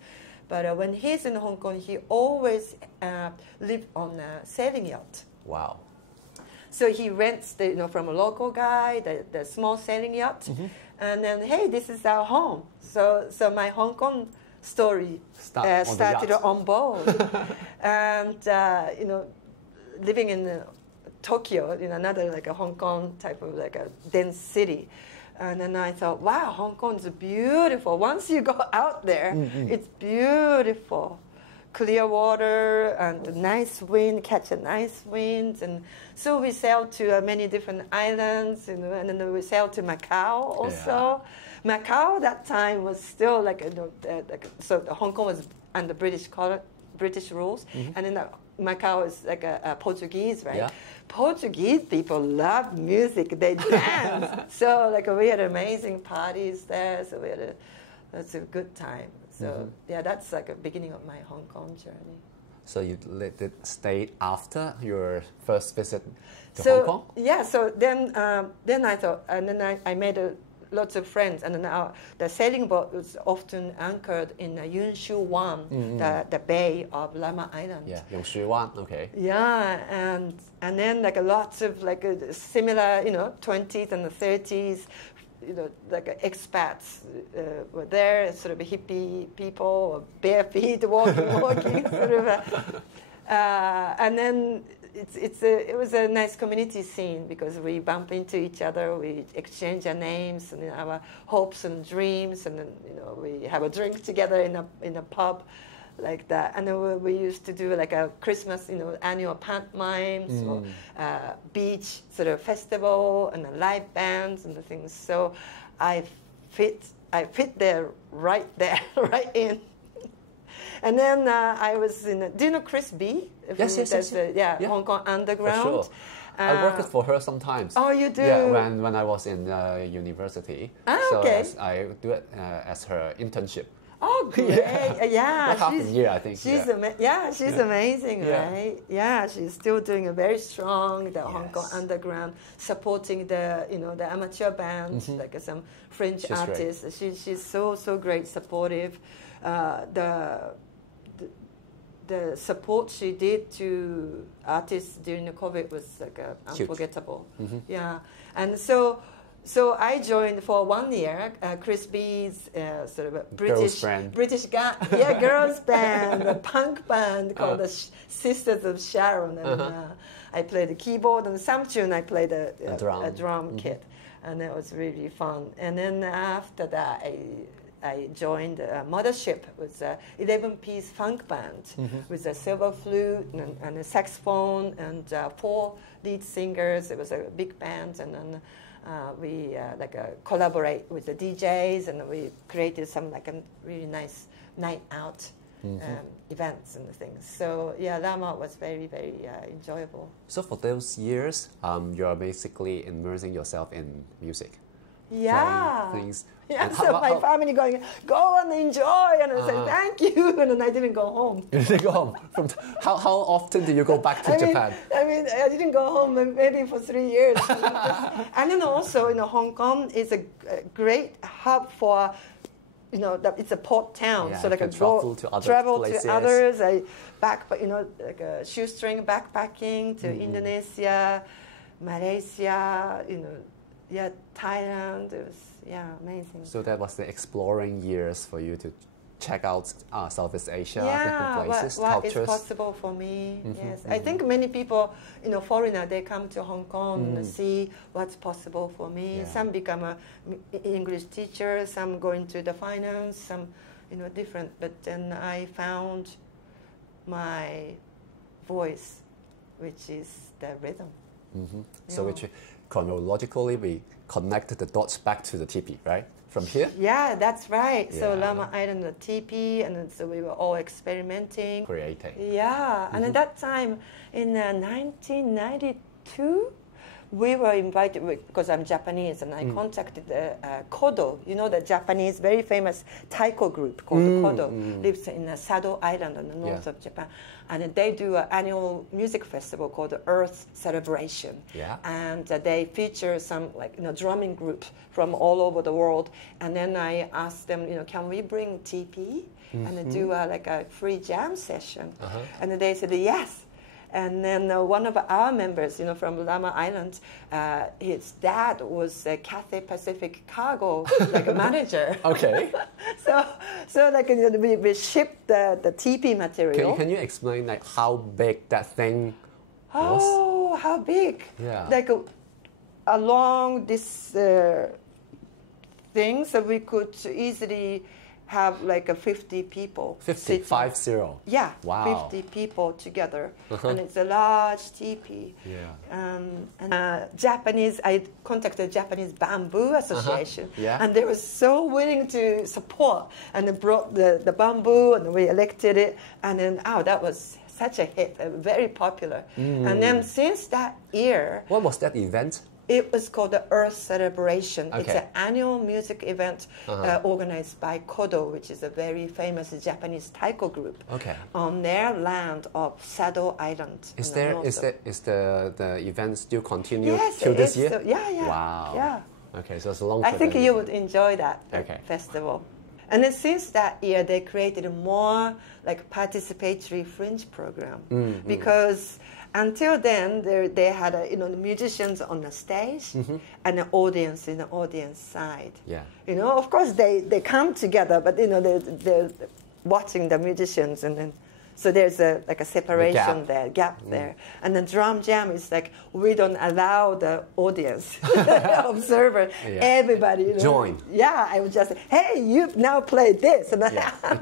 But when he's in Hong Kong, he always lived on a sailing yacht. Wow. So he rents from a local guy the small sailing yacht, and then, hey, this is our home. So my Hong Kong story started on board. And, living in Tokyo, in another like a Hong Kong type of like a dense city. And then I thought, wow, Hong Kong is beautiful. Once you go out there, it's beautiful. Clear water and nice wind, catch a nice wind. And so we sailed to many different islands, and then we sailed to Macau also. Yeah. Macau that time was still so Hong Kong was under British rules, and then Macau is like a Portuguese, right? Yeah. Portuguese people love music; they dance. So like we had amazing parties there. So that's a good time. So that's like a beginning of my Hong Kong journey. So you did stay after your first visit to Hong Kong? Yeah. So then I thought, and then I made lots of friends, and then the sailing boat was often anchored in Yun Shu Wan, the bay of Lama Island. Yeah, Yun Shu Wan. Okay. Yeah, and then like lots of like similar, 20s and the 30s. Like expats were there, sort of hippie people, or bare feet walking, sort of. And then it was a nice community scene because we bump into each other, we exchange our names and our hopes and dreams, and then we have a drink together in a pub. Like that, and then we used to do like a Christmas, annual pantomimes, or beach sort of festival, and live bands and the things. So I fit there, right in. And then I was in. Do you know Chris B? Yes. Hong Kong Underground. For sure. I worked for her sometimes. Oh, you do? Yeah, when I was in university. Okay. So I do it as her internship. Oh, great! Yeah, like half a year, I think. She's she's amazing, right? Yeah, she's still doing a very strong Hong Kong Underground, supporting the the amateur bands, like some French artists. She's so great, supportive. The support she did to artists during the COVID was like unforgettable. Yeah, and so I joined for 1 year Chris B's sort of a British guy, girls band, a punk band called the Sisters of Sharon, and I played the keyboard, and some tune I played a drum kit, and it was really fun. And then after that, I joined Mothership, with an 11-piece funk band with a silver flute and a saxophone and 4 lead singers. It was a big band, and then we collaborate with the DJs, and we created some like a really nice night out events and things. So Lama was very, very enjoyable. So for those years, you are basically immersing yourself in music. Yeah. Things. Yeah, so my family going, go and enjoy, and I said, thank you, and then I didn't go home. You didn't go home? How often do you go back to Japan? I didn't go home maybe for 3 years. And then also, Hong Kong is a great hub for, it's a port town, so like travel to others. Like a shoestring backpacking to Indonesia, Malaysia, Thailand. It was amazing. So that was the exploring years for you to check out Southeast Asia, different places, what cultures. What is possible for me? Yes, I think many people, foreigner, they come to Hong Kong and see what's possible for me. Yeah. Some become an English teacher, some go into the finance, some, different. But then I found my voice, which is the rhythm. So which chronologically we connected the dots back to the teepee, right? From here? Yeah, that's right. Yeah. So Lama Island, the teepee, and then, so we were all experimenting. Creating. Yeah, and at that time, in 1992, we were invited, because I'm Japanese, and I contacted Goodall, you know, the Japanese, very famous taiko group called Goodall, lives in Sado Island in the north of Japan. And they do an annual music festival called the Earth Celebration. Yeah. And they feature some, like, you know, drumming groups from all over the world. And then I asked them, you know, can we bring TP and do like a free jam session? And they said yes. And then one of our members, you know, from Lama Island, his dad was a Cathay Pacific cargo, like a manager. Okay. so like, you know, we shipped the TP material. Can you explain like how big that thing was? Oh, how big? Yeah. Like along this thing, so we could easily have like a 50 people. 50. Yeah, Wow. 50 people together, and it's a large teepee. Yeah. And Japanese, I contacted Japanese Bamboo Association, Yeah. and they were so willing to support, and they brought the bamboo, and we elected it, and then that was such a hit, very popular. And then since that year, What was that event? it was called the Earth Celebration. Okay. It's an annual music event organized by Goodall, which is a very famous Japanese taiko group, on their land of Sado Island. Is the event still continue yes, till this year? So, yeah. Wow. Yeah. Okay, so it's a long. I think you would enjoy that Okay. festival. And then since that year, they created a more like participatory fringe program because until then they had the musicians on the stage and the audience in the audience side. Yeah. You know, of course they come together, but you know they're watching the musicians, and then so there's a separation gap there. And the drum jam is like we don't allow the audience observer, everybody, you know. Join. Yeah, I would just say, hey, you now play this, and I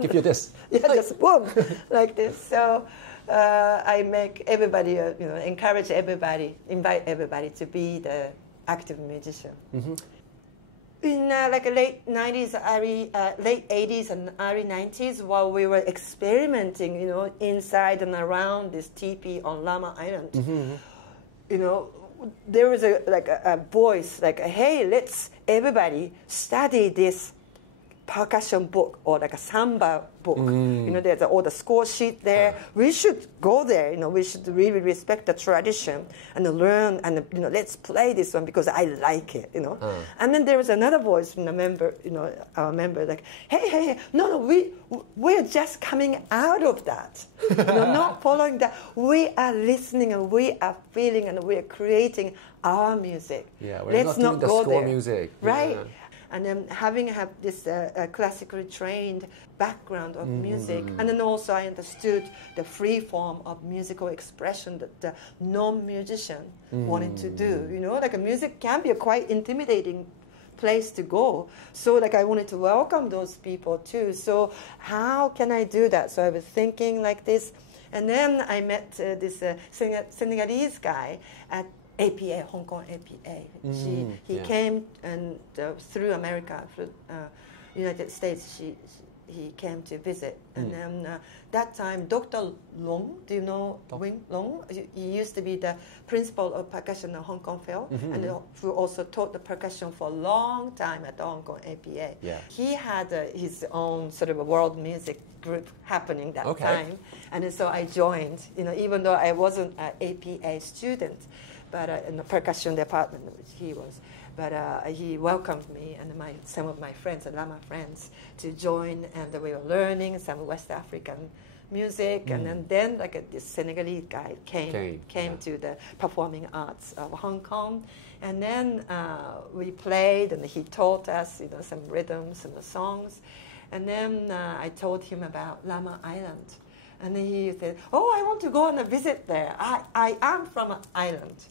give you this. just boom, like this. So I make everybody, encourage everybody, invite everybody to be the active musician. In late 90s, late 80s and early 90s, while we were experimenting, inside and around this teepee on Lama Island, there was a voice like, hey, let's everybody study this percussion book or like a samba book. There's all the score sheet there. We should go there. We should really respect the tradition and learn and let's play this one because I like it. And then there was another voice from the member, our member, like, hey, no, we're just coming out of that. Not following that. We are listening and we are feeling and we are creating our music. Yeah, we're let's not doing not the go score there. music. Right. Yeah. And then having this classically trained background of music, and then also I understood the free form of musical expression that the non-musician wanted to do. Like a music can be a quite intimidating place to go. So like I wanted to welcome those people too. So how can I do that? So I was thinking like this, and then I met this Senegalese guy at APA, Hong Kong APA. He came and through America, through United States, he came to visit. And then that time, Dr. Long, do you know Wing Long? He used to be the principal of percussion at Hong Kong Phil, and who also taught the percussion for a long time at the Hong Kong APA. Yeah. He had his own sort of a world music group happening that time. And so I joined, even though I wasn't an APA student, but in the percussion department, which he was. But he welcomed me and some of my friends, the Lama friends, to join, and we were learning some West African music. And then this Senegalese guy came to the performing arts of Hong Kong. And then we played, and he taught us some rhythms, some songs. And then I told him about Lama Island. And then he said, oh, I want to go on a visit there. I am from an island.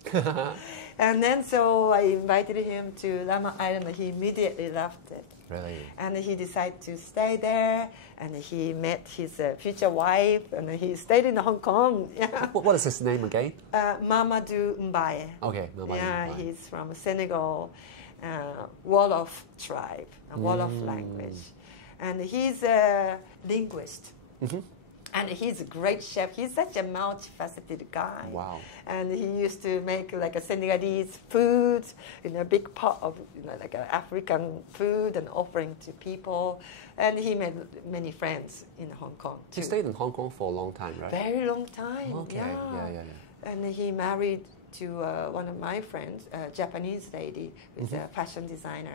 And then so I invited him to Lama Island, and he immediately loved it. Really? And he decided to stay there, and he met his future wife, and he stayed in Hong Kong. Yeah. What is his name again? Mamadou Mbaye. Okay, Mamadou Mbaye. He's from Senegal, Wolof tribe, Wolof language. And he's a linguist. And he's a great chef. He's such a multifaceted guy. Wow. And he used to make like a Senegalese food in a big pot of like African food and offering to people. And he made many friends in Hong Kong too. He stayed in Hong Kong for a long time, right? Very long time. Okay. Yeah. And he married to one of my friends, a Japanese lady who's a fashion designer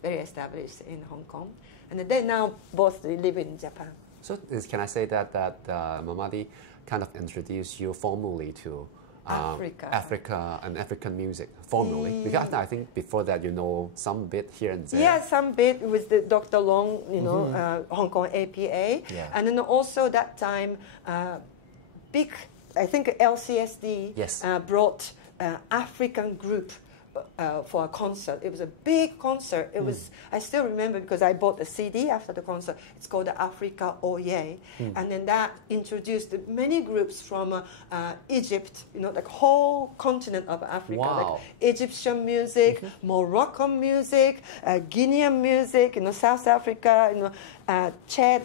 very established in Hong Kong. And they now both live in Japan. So can I say that Mamadi kind of introduced you formally to Africa and African music formally? Because I think before that you know some bit here and there. Yeah, some bit with the Dr. Long, Hong Kong APA. Yeah. And then also that time, big, I think LCSD brought African group for a concert. It was a big concert. It was, I still remember because I bought a CD after the concert. It's called the Africa Oye. And then that introduced many groups from Egypt, like whole continent of Africa. Wow. Like Egyptian music, Moroccan music, Guinean music, South Africa, Chad,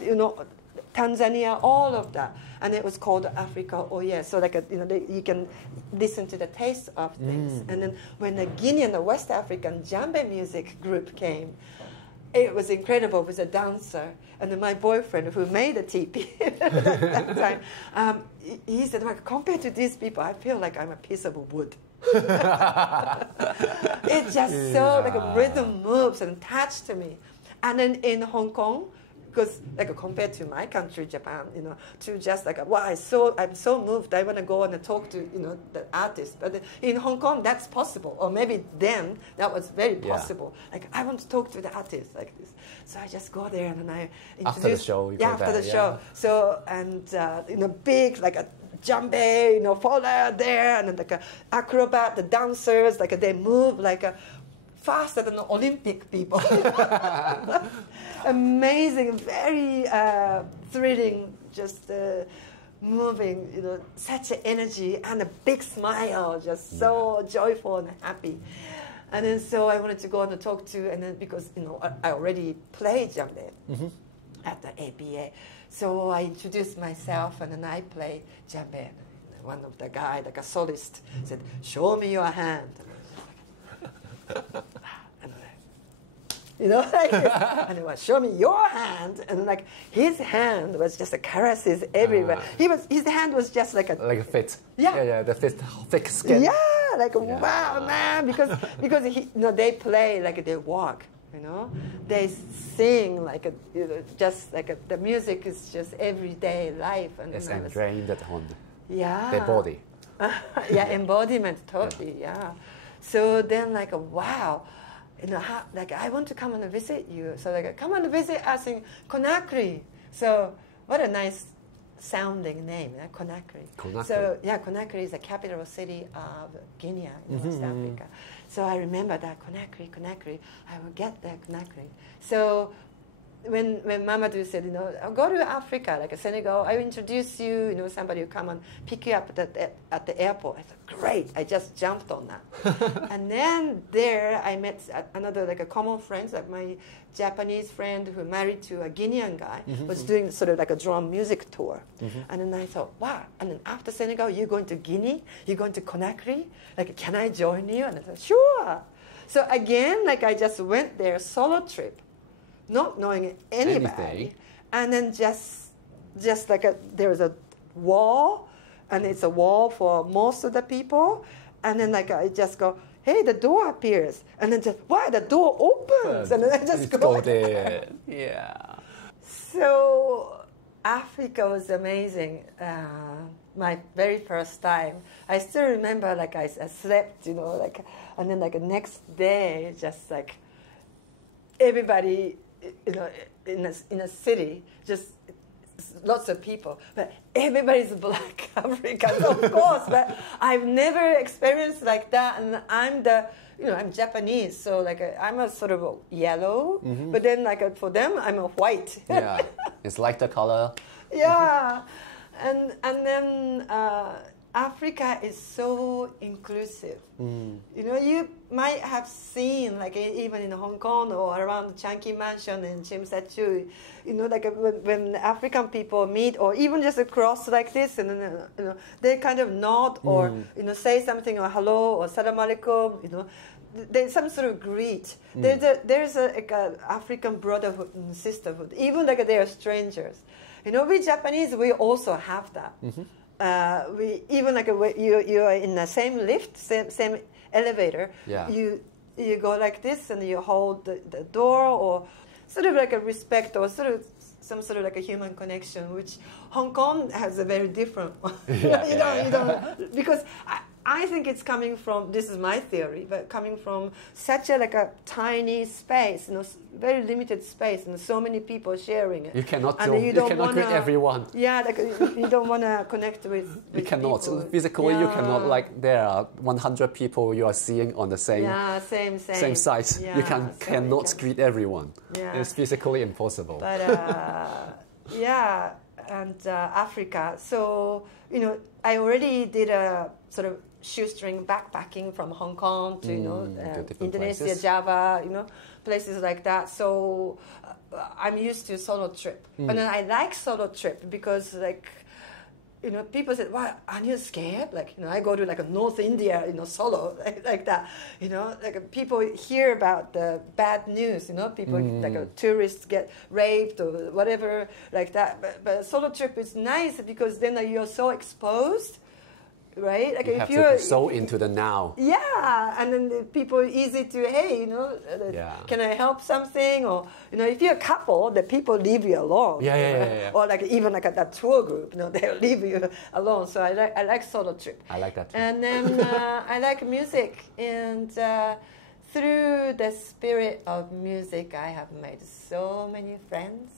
Tanzania, all of that. And it was called Africa Oye. So like, you can listen to the taste of things. And then when the Guinean, the West African djembe music group came, it was incredible with a dancer. And then my boyfriend, who made a teepee at that time, he said, like, compared to these people, I feel like I'm a piece of wood. It's just so, like, a rhythm moves and attached to me. And then in Hong Kong, because like compared to my country, Japan, to just like, wow, I'm so moved. I want to go and talk to the artist. But in Hong Kong, that's possible, or maybe then that was very possible. Like I want to talk to the artist like this. So I just go there and I introduce. After the show, after the show. So and big like a djembe, follower there, and then like a acrobat, the dancers, like they move like a. Faster than the Olympic people. Amazing, very thrilling, just moving, such an energy and a big smile, just so joyful and happy. And then so I wanted to go and talk to, and then because, I already played djembe at the APA. So I introduced myself and then I play djembe. One of the guy, like a solist, said, "Show me your hand." Like this. And he was, "Show me your hand," and like his hand was just caresses everywhere. His hand was just like a fit. Yeah, the thick skin. Yeah, like wow, man, because they play like they walk. They sing like just like the music is just everyday life, and it's ingrained on their body. Embodiment totally. Yeah. So then like wow. Like I want to come and visit you. So like come and visit us in Conakry. So what a nice sounding name, Conakry. So Conakry is the capital city of Guinea in West Africa. So I remember that Conakry. I will get there, Conakry. So when Mamadou said, I'll go to Africa, like Senegal, I will introduce you, somebody will come and pick you up at the airport. I thought, great, I just jumped on that. And then there I met another, like a common friend, like my Japanese friend who married to a Guinean guy, was doing sort of like a drum music tour. And then I thought, wow, and then after Senegal, you're going to Guinea? You're going to Conakry? Like, can I join you? And I said, sure. So again, like I just went there, solo trip. Not knowing anybody, and then just like there was a wall, and it's a wall for most of the people, and then like I just go, hey, the door appears, and then just the door opens, and then I just go there. Yeah. So Africa was amazing. My very first time, I still remember like I slept, like, and then like the next day, just like everybody. In a city, just lots of people, but everybody's black Africans, of course. But I've never experienced like that, and I'm I'm Japanese, so like I'm a sort of a yellow, but then like for them, I'm a white. Yeah, it's like the color. Yeah, and then Africa is so inclusive. You might have seen, like even in Hong Kong or around Changi Mansion in Tsim Sha Tsui, like when African people meet, or even just across like this, and then they kind of nod or say something, or hello or salam alaikum. There's some sort of greet. There's a African brotherhood and sisterhood, even like they are strangers. We Japanese, we also have that. We even like you are in the same lift, same elevator. Yeah. You go like this and you hold the door, or sort of like a respect, or sort of some sort of like a human connection, which Hong Kong has a very different one. You don't because I think it's coming from, this is my theory, but coming from such a tiny space, very limited space, and so many people sharing it. You cannot greet everyone. Yeah, like you don't want to connect with you cannot. people. Physically, you cannot, like there are 100 people you are seeing on the same same size. Yeah, you cannot greet everyone. Yeah. It's physically impossible. But yeah, and Africa. So, I already did a sort of shoestring backpacking from Hong Kong to Indonesia, places. Java, places like that. So I'm used to solo trip, but then I like solo trip because people said, "Why aren't you scared?" I go to like a North India, solo like that. Like people hear about the bad news. People like tourists get raped or whatever like that. But solo trip is nice because then you're so exposed. Right? Like you have to be so into the now. Yeah, and then the people easy to, hey, can I help something? Or, if you're a couple, the people leave you alone. Yeah. Or like even like a tour group, they'll leave you alone. So I like solo trip. I like that too. And then I like music. And through the spirit of music, I have made so many friends.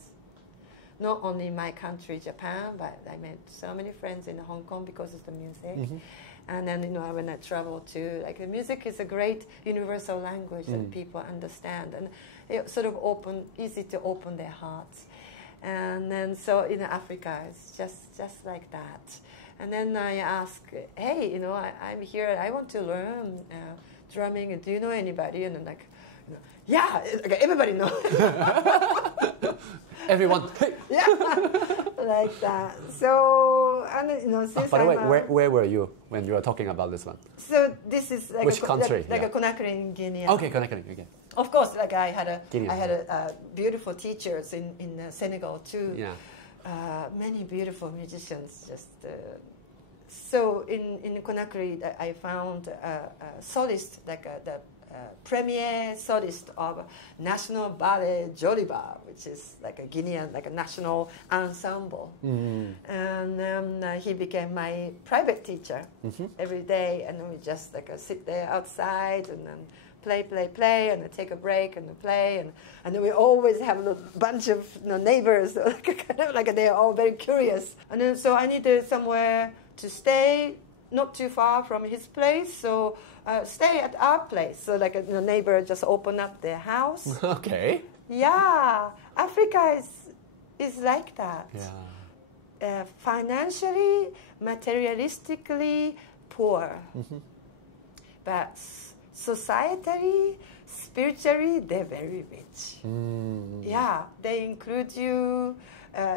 Not only in my country, Japan, but I made so many friends in Hong Kong because of the music. And then, when I travel to, the music is a great universal language that people understand. And it's sort of easy to open their hearts. And then, so in Africa, it's just like that. And then I ask, hey, I'm here, I want to learn drumming. Do you know anybody? And then yeah, everybody knows. Everyone. Yeah, like that. So, and since by the way, where were you when you were talking about this one? So this is like which country? Like a Conakry in Guinea. Okay, Conakry. Okay. Of course, like I had beautiful teachers in Senegal too. Yeah. Many beautiful musicians. So in Conakry, I found a solist, like the premier solist of National Ballet Joliba, which is like a Guinean, like a national ensemble. And he became my private teacher every day, and we just sit there outside and then play, and then take a break and then play, and then we always have a bunch of neighbors, kind of like they're all very curious. And then so I needed somewhere to stay, not too far from his place, so stay at our place. So like a neighbor just opened up their house. Okay. Yeah, Africa is like that. Yeah. Financially, materialistically poor, but societally, spiritually, they're very rich. Yeah, they include you.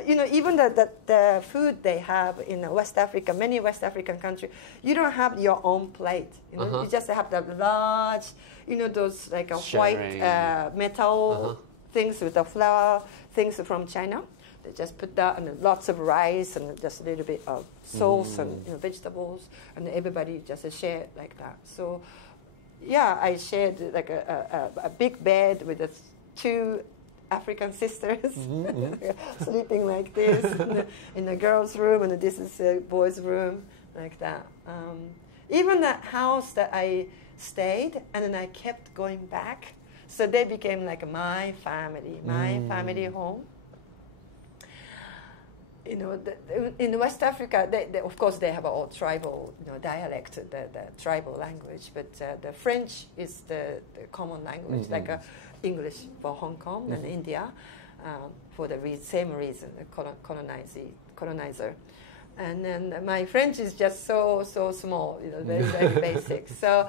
Even the food they have in West Africa, many West African countries, you don't have your own plate. You just have the large, those like a white metal things with the flour, things from China. They just put that and lots of rice and just a little bit of sauce and vegetables, and everybody just shared like that. So, yeah, I shared like a big bed with two African sisters sleeping like this in the girls' room, and this is a boys' room, like that. Even the house that I stayed, and then I kept going back, so they became like my family home. you know, in West Africa, of course, they have all tribal, you know, dialect, the tribal language. But the French is the common language, like English for Hong Kong and India, for the same reason, the colonizer. And then my French is just so small, you know, very very basic. So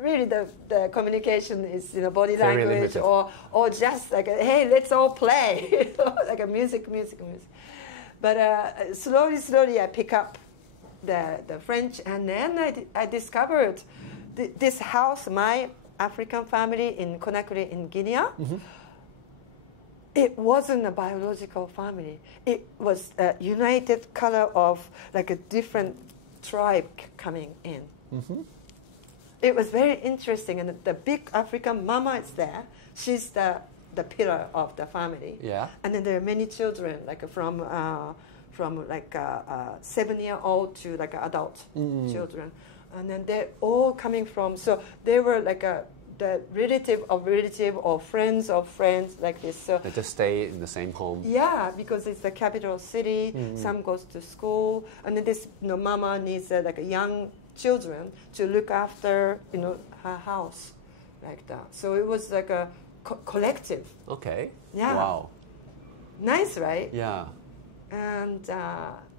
really the communication is, you know, body very language limited. or just like hey, let's all play, you know, like a music. But slowly I pick up the French, and then I discovered this house, my African family in Conakry in Guinea. It wasn't a biological family. It was a united color of like a different tribe coming in. It was very interesting, and the big African mama is there. She's the pillar of the family. Yeah. And then there are many children, like from like 7-year-old to like adult children, and then they're all coming from. So they were like the relative or friends of friends, like this. So they just stay in the same home. Yeah, because it's the capital city. Some goes to school, and then this, you know, mama needs like a young children to look after, you know, her house, like that. So it was like a collective. Okay. Yeah. Wow. Nice, right? Yeah. And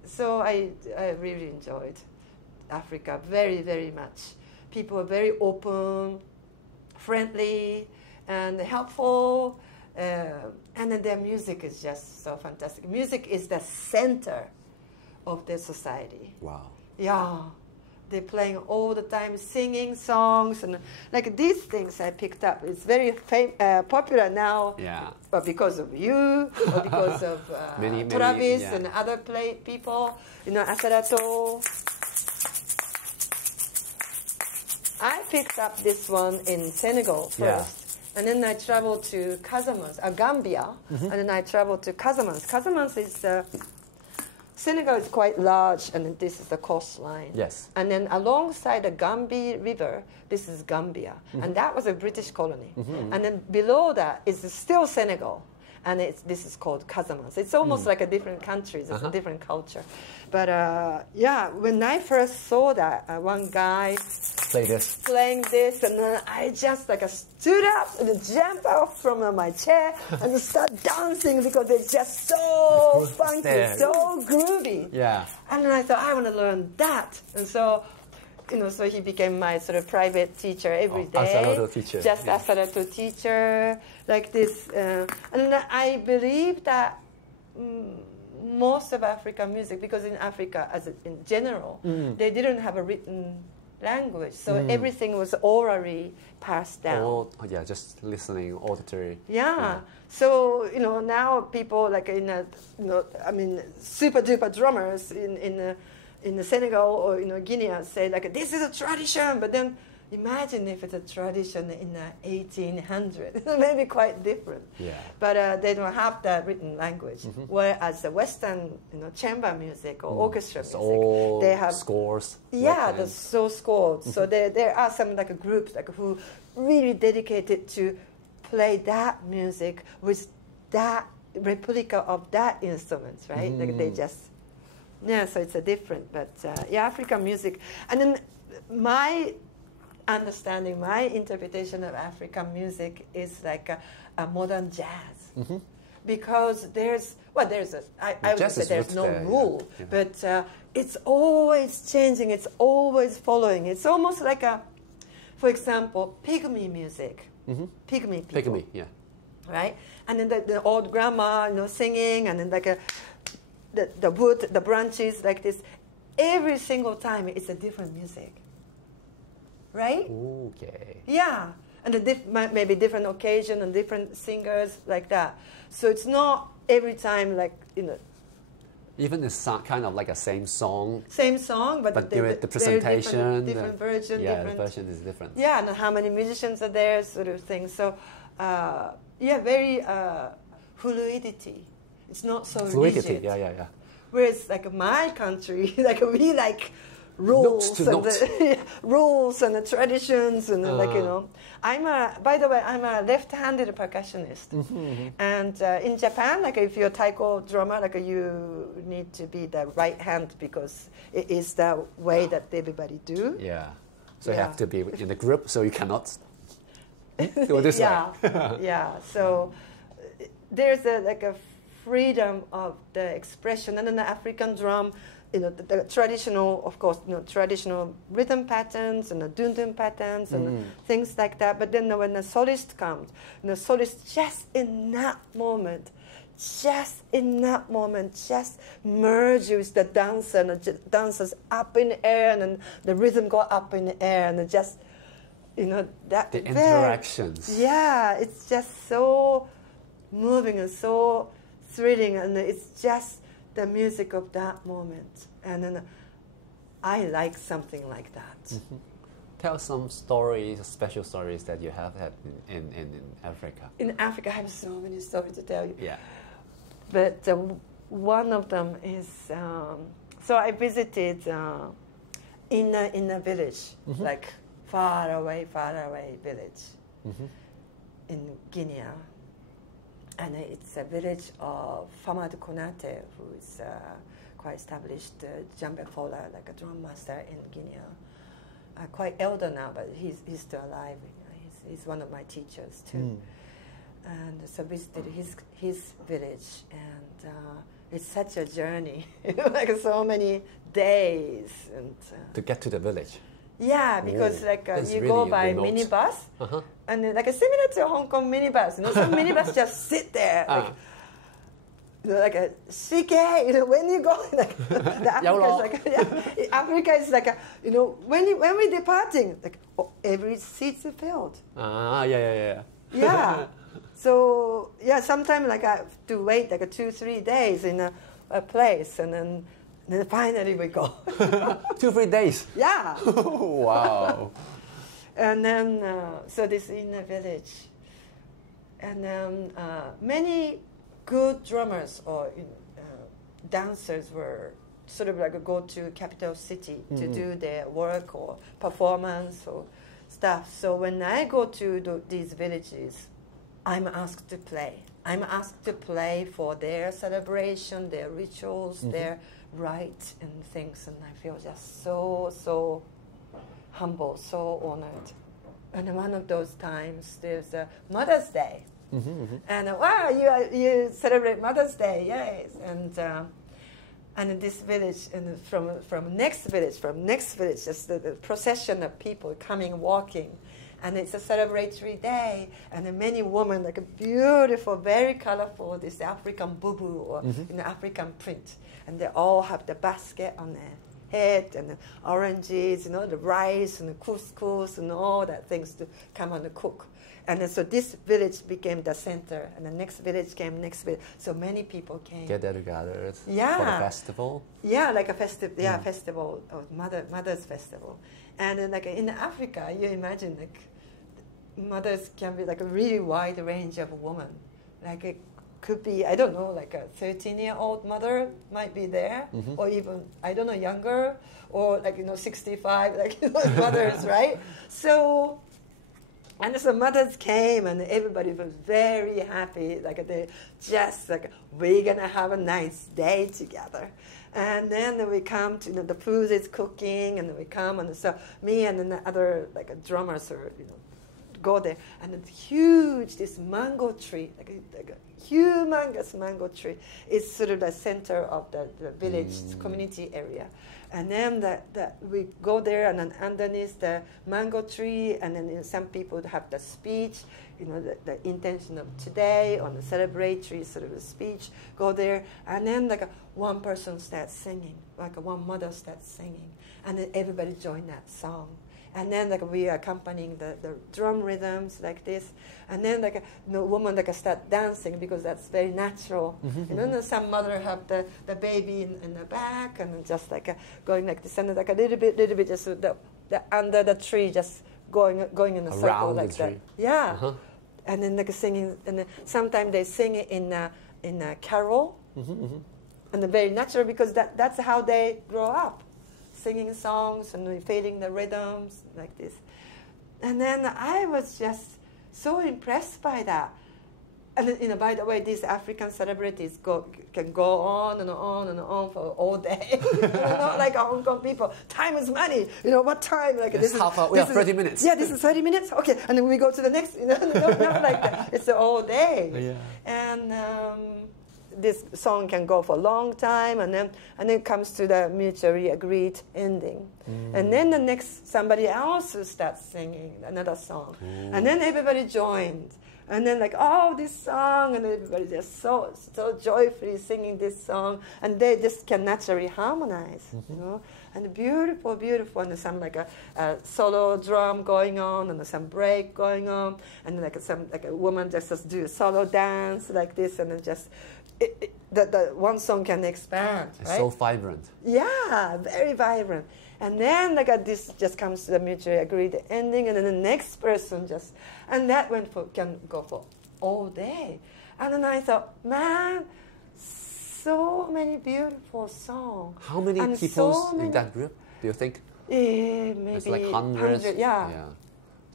so I really enjoyed Africa very, very much. People are very open, friendly, and helpful. And then their music is just so fantastic. Music is the center of their society. Wow. Yeah. They're playing all the time, singing songs, and like these things I picked up. It's very popular now. Yeah. But because of you, or because of many, Travis yeah. and other people, you know, Asarato. I picked up this one in Senegal first, and then I traveled to Gambia, and then I traveled to Casamance. Casamance is Senegal is quite large, and this is the coastline. Yes. And then alongside the Gambia River, this is Gambia, and that was a British colony. And then below that is still Senegal, and this is called Casamance. It's almost like a different country, it's a different culture. But yeah, when I first saw that, one guy playing this, and then I just like stood up and jumped off from my chair and start dancing because it's just so funky, so groovy. Yeah. And then I thought, I want to learn that. And so, you know, so he became my sort of private teacher every day. Asarato teacher. Just Asarato teacher, like this. And I believe that most of African music, because in Africa, in general, they didn't have a written language, so everything was orally passed down. Just listening, auditory. Yeah. So, you know, now people like super duper drummers in Senegal or, you know, Guinea say like, this is a tradition, but then imagine if it's a tradition in the 1800s. It may be quite different. Yeah. But they don't have the written language. Whereas the Western, you know, chamber music or orchestra music, all they have scores. Yeah, they're so scored. So there are some like groups like who really dedicated to play that music with that replica of that instruments, right? Like they just so it's a different. But African music, and then my understanding, my interpretation of African music is like a modern jazz, because there's I would say there's no rule, but it's always changing, it's always following. It's almost like for example, pygmy music, pygmy people, right? And then the old grandma, you know, singing, and then like the wood, the branches, like this. Every single time, it's a different music. Right? Okay. Yeah, and maybe different occasion and different singers like that. So it's not every time like, you know. Even it's kind of like a same song. Same song, but the presentation, different version. Yeah, the version is different. Yeah, and how many musicians are there, sort of thing. So, very fluidity. It's not so fluidity. rigid. Yeah. Whereas like my country, like we like rules to and the, rules and the traditions and like you know. By the way, I'm a left-handed percussionist, and in Japan, like if you're a taiko drummer, like you need to be the right hand because it is the way that everybody do. Yeah. So you have to be in the group, so you cannot go this way. Yeah. So there's a freedom of the expression, and then the African drum, you know, the traditional, of course, you know, traditional rhythm patterns and the dun-dun patterns and things like that. But then when the solist comes, and the solist just in that moment, just merge with the dancer, and the dancers up in the air, and then the rhythm go up in the air, and it just, you know, that the interactions. Yeah, it's just so moving and so thrilling, and it's just the music of that moment. And then I like something like that. Tell some stories, special stories that you have had in Africa. In Africa, I have so many stories to tell you. Yeah. But one of them is, so I visited in a village, like far away village in Guinea. And it's a village of Famad Konate, who is quite established djembe fola, like a drum master in Guinea. Quite elder now, but he's still alive. He's one of my teachers too. And so visited his village, and it's such a journey, like so many days. And to get to the village. Yeah, because like you really go by remote. minibus, and like similar to Hong Kong minibus. You know, some minibus just sit there, like, you know, like a shike. You know, when you go, like the Africa is like, Africa is like a, you know, when we're departing, like every seat's filled. Yeah. So sometimes like I have to wait like 2-3 days in a place, and then finally we go. 2-3 days. Yeah. Wow. And then so this in the village, and then many good drummers or dancers were sort of like go to capital city to do their work or performance or stuff. So when I go to these villages, I'm asked to play. I'm asked to play for their celebration, their rituals, their rites and things, and I feel just so humble, so honored. And one of those times, there's a Mother's Day, and wow, you celebrate Mother's Day, yes, and in this village, and from next village, just the procession of people coming, walking. And it's a celebratory day, and many women, like a beautiful, very colorful, this African bubu or African print, and they all have the basket on their head and the oranges, you know, the rice and the couscous and all that things to come on the cook. And then, so this village became the center, and the next village came next village. So many people came. Get together for the festival. Yeah, like a festival of Mother's Festival. And then, like in Africa, you imagine like mothers can be like a really wide range of a woman. Like it could be, I don't know, like a 13-year-old mother might be there, or even, I don't know, younger, or like, 65, like mothers, right? So, and so mothers came, and everybody was very happy. Like they just like, we're gonna have a nice day together. And then we come to, the food is cooking, and we come, and so me and the other like drummers are, go there, and it's huge, this mango tree, like a humongous mango tree, is sort of the center of the village community area. And then we go there, and then underneath the mango tree, and then some people have the speech, the intention of today, on the celebratory sort of a speech, go there, and then like one person starts singing, like one mother starts singing, and then everybody join that song. And then like we are accompanying the drum rhythms like this, and then like woman like start dancing because that's very natural. Some mother have the baby in the back, and just like going like this, and like a little bit just the under the tree, just going in a circle around like that. Yeah, and then like singing, and then sometimes they sing it in a carol, and very natural because that's how they grow up. singing songs and feeling the rhythms like this. And then I was just so impressed by that. And by the way, these African celebrities can go on and on and on for all day. Not like Hong Kong people. Time is money. What time? Like this is half hour. We have 30 minutes. Yeah, this is 30 minutes. Okay, and then we go to the next. Not like that. It's all day. Yeah. And this song can go for a long time, and then it comes to the mutually agreed ending. And then the next somebody else starts singing another song, and then everybody joined. And then this song, and everybody just so joyfully singing this song, and they just can naturally harmonize, and beautiful, beautiful, and some a solo drum going on, and some break going on, and a woman just do a solo dance like this, and then just the one song can expand. It's right? so vibrant. Yeah, very vibrant. And then this just comes to the mutually agreed ending, and then the next person and that can go for all day. And then I thought, man, so many beautiful songs. How many people in that group do you think? Maybe it's like hundreds. Yeah.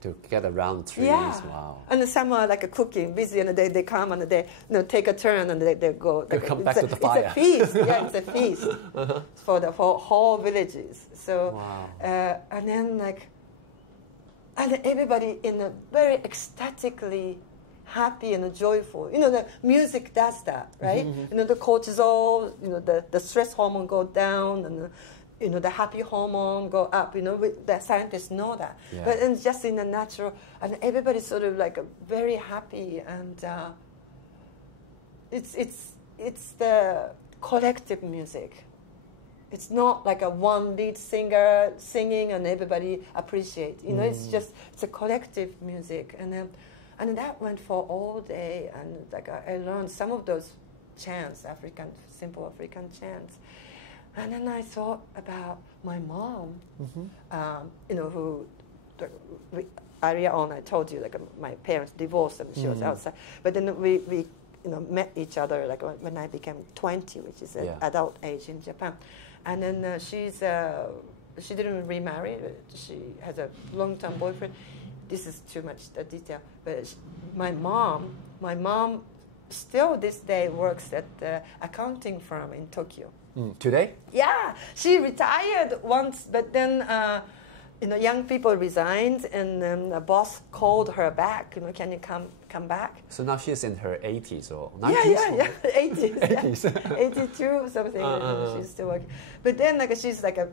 To get around trees. Yeah. Wow. And some are cooking, busy, and they come and they take a turn and they go. They come back to the fire. It's a feast. Yeah, it's a feast for the whole villages. So, wow. And then and everybody in a very ecstatically happy and joyful. The music does that, right? The cortisol, the stress hormone go down, and the happy hormone go up. The scientists know that. Yeah. But it's just in the natural, and everybody's sort of very happy, and it's the collective music. It's not like a one lead singer singing and everybody appreciate. It's a collective music, and that went for all day, and I learned some of those chants, simple African chants. And then I thought about my mom, who earlier on I told you my parents divorced and she was outside. But then we met each other when I became 20, which is an adult age in Japan. And then she didn't remarry. She has a long-term boyfriend. This is too much detail. But my mom still this day works at the accounting firm in Tokyo. Today? Yeah, she retired once, but then young people resigned, and the boss called her back. Can you come back? So now she's in her 80s or 90s? Yeah, 80s. 80s. 82 something. She's still working, but then she's a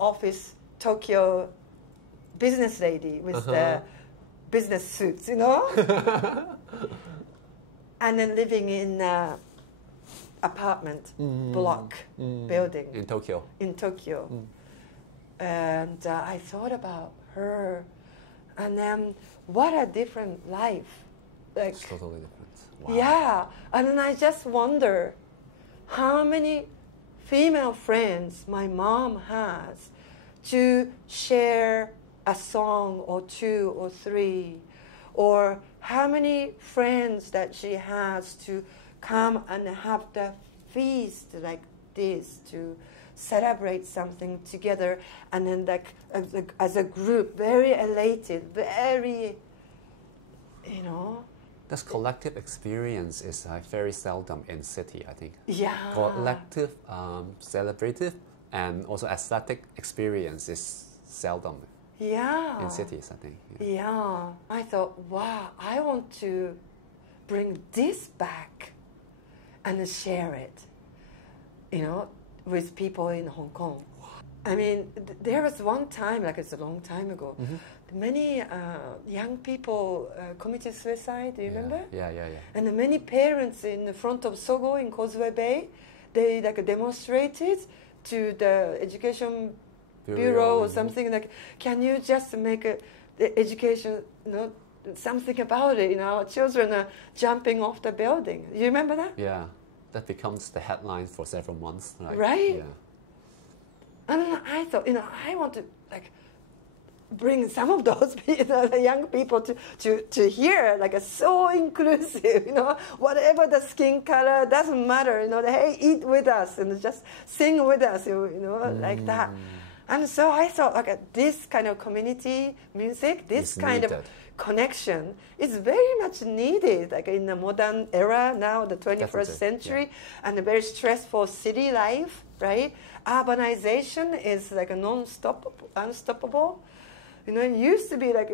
office Tokyo business lady with the business suits, and then living in apartment block building in Tokyo. And I thought about her, and then what a different life. It's totally different. Wow. Yeah, and then I just wonder how many female friends my mom has to share a song or two or three, or how many friends that she has to come and have the feast like this to celebrate something together, and then as a group, very elated, very, This collective experience is very seldom in city, I think. Yeah. Collective, celebrative, and also aesthetic experience is seldom. Yeah. In cities, I think. Yeah. I thought, wow, I want to bring this back and share it, with people in Hong Kong. I mean, there was one time, it's a long time ago, many young people committed suicide, do you remember? Yeah. And many parents in the front of Sogo in Causeway Bay, they demonstrated to the education bureau or something, can you just make the education, something about it, our children are jumping off the building. You remember that? Yeah. That becomes the headline for several months. Right? Yeah. And I thought, I want to bring some of those young people to hear, so inclusive, whatever the skin color, doesn't matter, hey, eat with us and just sing with us, like that. And so I thought, like, this kind of community music, this kind of connection is very much needed, like in the modern era now, the 21st century, and a very stressful city life, right? Urbanization is like a unstoppable. You know, it used to be like,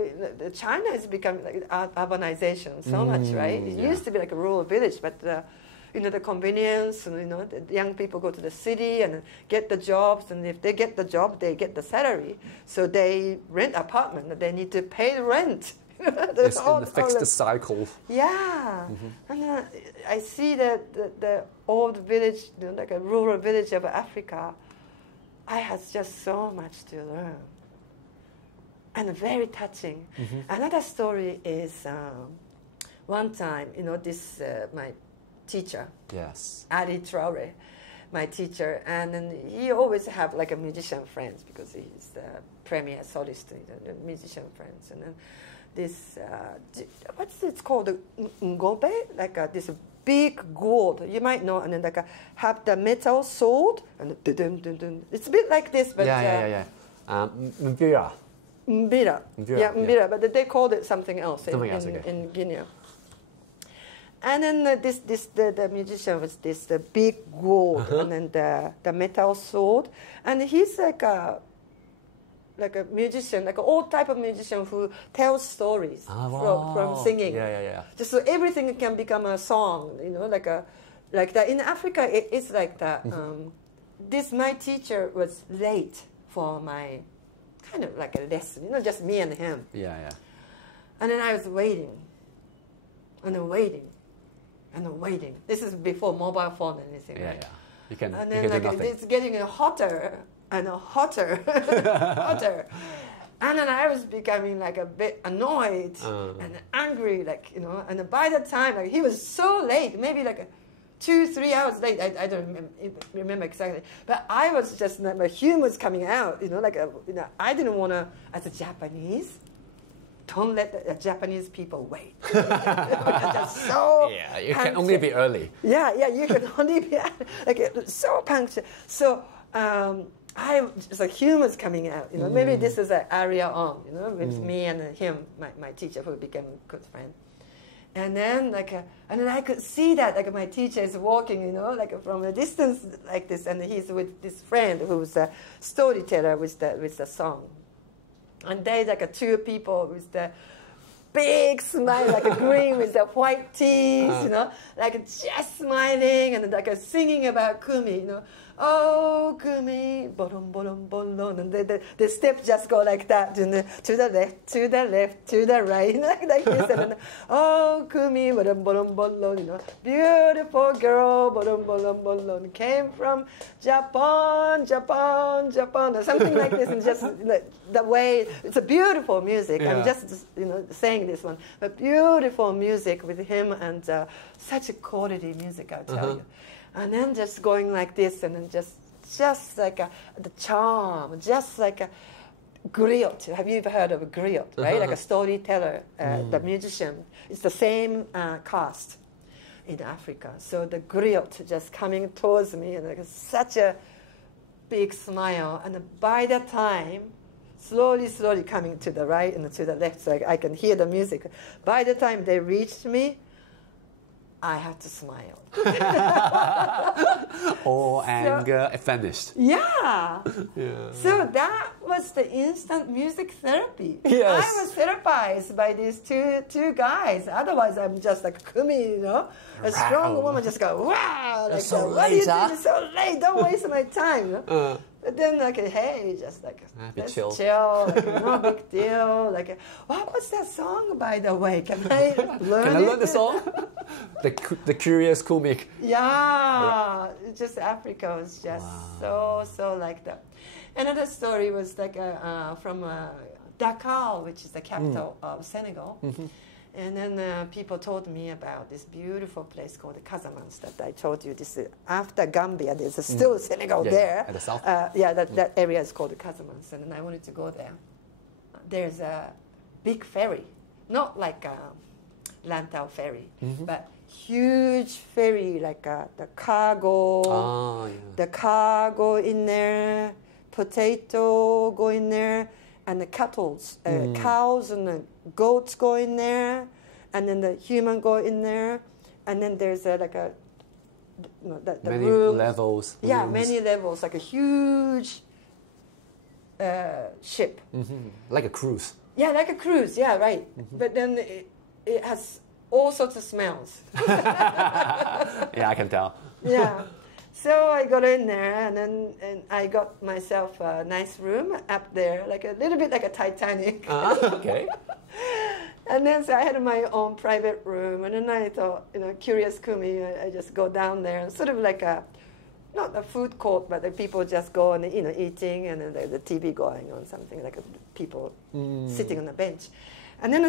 China is becoming like urbanization so much, right? It used to be like a rural village, but you know, the convenience, and, you know, the young people go to the city and get the jobs, and if they get the job, they get the salary. So they rent apartment, they need to pay the rent. It's in the fixed cycle. Yeah. And I see that the old village, you know, like a rural village of Africa, I had just so much to learn. And very touching. Another story is one time, you know, this, my teacher, RHYTHMS, my teacher, and then he always have like a musician friends because he's the premier soloist, the musician friends. And then this, what's it called, ngobe? Like this big gourd, you might know, and then like have the metal sword, and it's a bit like this, but Mbira. Mbira. Yeah, Mbira, but they called it something else in Guinea. And then the musician was this the big gourd, and then the metal sword, and he's like a musician, like all type of musician who tells stories from singing. Just so everything can become a song, you know, like that. In Africa, it's like that. My teacher was late for my kind of like a lesson, you know, just me and him. And then I was waiting, and then waiting, and then waiting. This is before mobile phone and anything, right? You can, and then you can like do nothing. it's getting hotter and hotter, hotter. And then I was becoming like a bit annoyed and angry, like, you know. And by the time, like, he was so late, maybe like 2-3 hours late. I don't remember exactly, but I was just my humor was coming out, you know, like you know, I didn't want to, as a Japanese, don't let the Japanese people wait. Just so you can only be early. You can only be like so punctual. So I just like humor's coming out, you know. Maybe this is an area on, you know, with me and him, my teacher, who became a good friend. And then and then I could see that like my teacher is walking, you know, like from a distance like this, and he's with this friend who's a storyteller with the song. And they like two people with the big smile, like a green with the white teeth, you know, like just smiling and like singing about Kumi, you know. Oh, Kumi, bolom, bolom, bolom. And the steps just go like that, you know, to the left, to the left, to the right, like this. And then, oh, Kumi, bolom, bolom, bolom, you know, beautiful girl, bolom, bolom, bolom, came from Japan, Japan, Japan, or something like this. And just like, the way, it's a beautiful music. I'm just, you know, saying this one. But beautiful music with him, and such a quality music, I'll tell you. And then just going like this, and then just like the charm, just like a griot. Have you ever heard of a griot, right? Like a storyteller, the musician. It's the same caste in Africa. So the griot just coming towards me, and like such a big smile. And by the time, slowly coming to the right and to the left, so I can hear the music. By the time they reached me, I had to smile. All anger vanished. Yeah. So that was the instant music therapy. Yes. I was therapized by these two guys. Otherwise, I'm just like Kumi, you know, a strong woman just go, wow, like, so what are you late, doing so late? Don't waste my time. You know? But then, like, hey, just like, let's chill, like, no big deal. Like, what was that song, by the way? Can I learn Can I learn the song? the curious Kumi. Yeah, just Africa was just so like that. Another story was like from Dakar, which is the capital of Senegal. And then people told me about this beautiful place called the Casamance that I told you. This after Gambia, there's still Senegal there. At the south. That area is called the Casamance, and then I wanted to go there. There's a big ferry, not like a Lantau ferry, but huge ferry, like the cargo in there, potato go in there, and the cows and the goats go in there, and then the human go in there, and then there's the many room. levels. Yeah, rooms. many levels, like a huge ship. Like a cruise. Yeah, like a cruise. Yeah, right. But then it has all sorts of smells. Yeah, I can tell. Yeah. So I got in there, and I got myself a nice room up there, like a little bit like a Titanic. Okay. And then so I had my own private room, and then I thought, curious Kumi, I just go down there, and sort of like not a food court, but the people just go and eating, and then the TV going on, something like people sitting on a bench. And then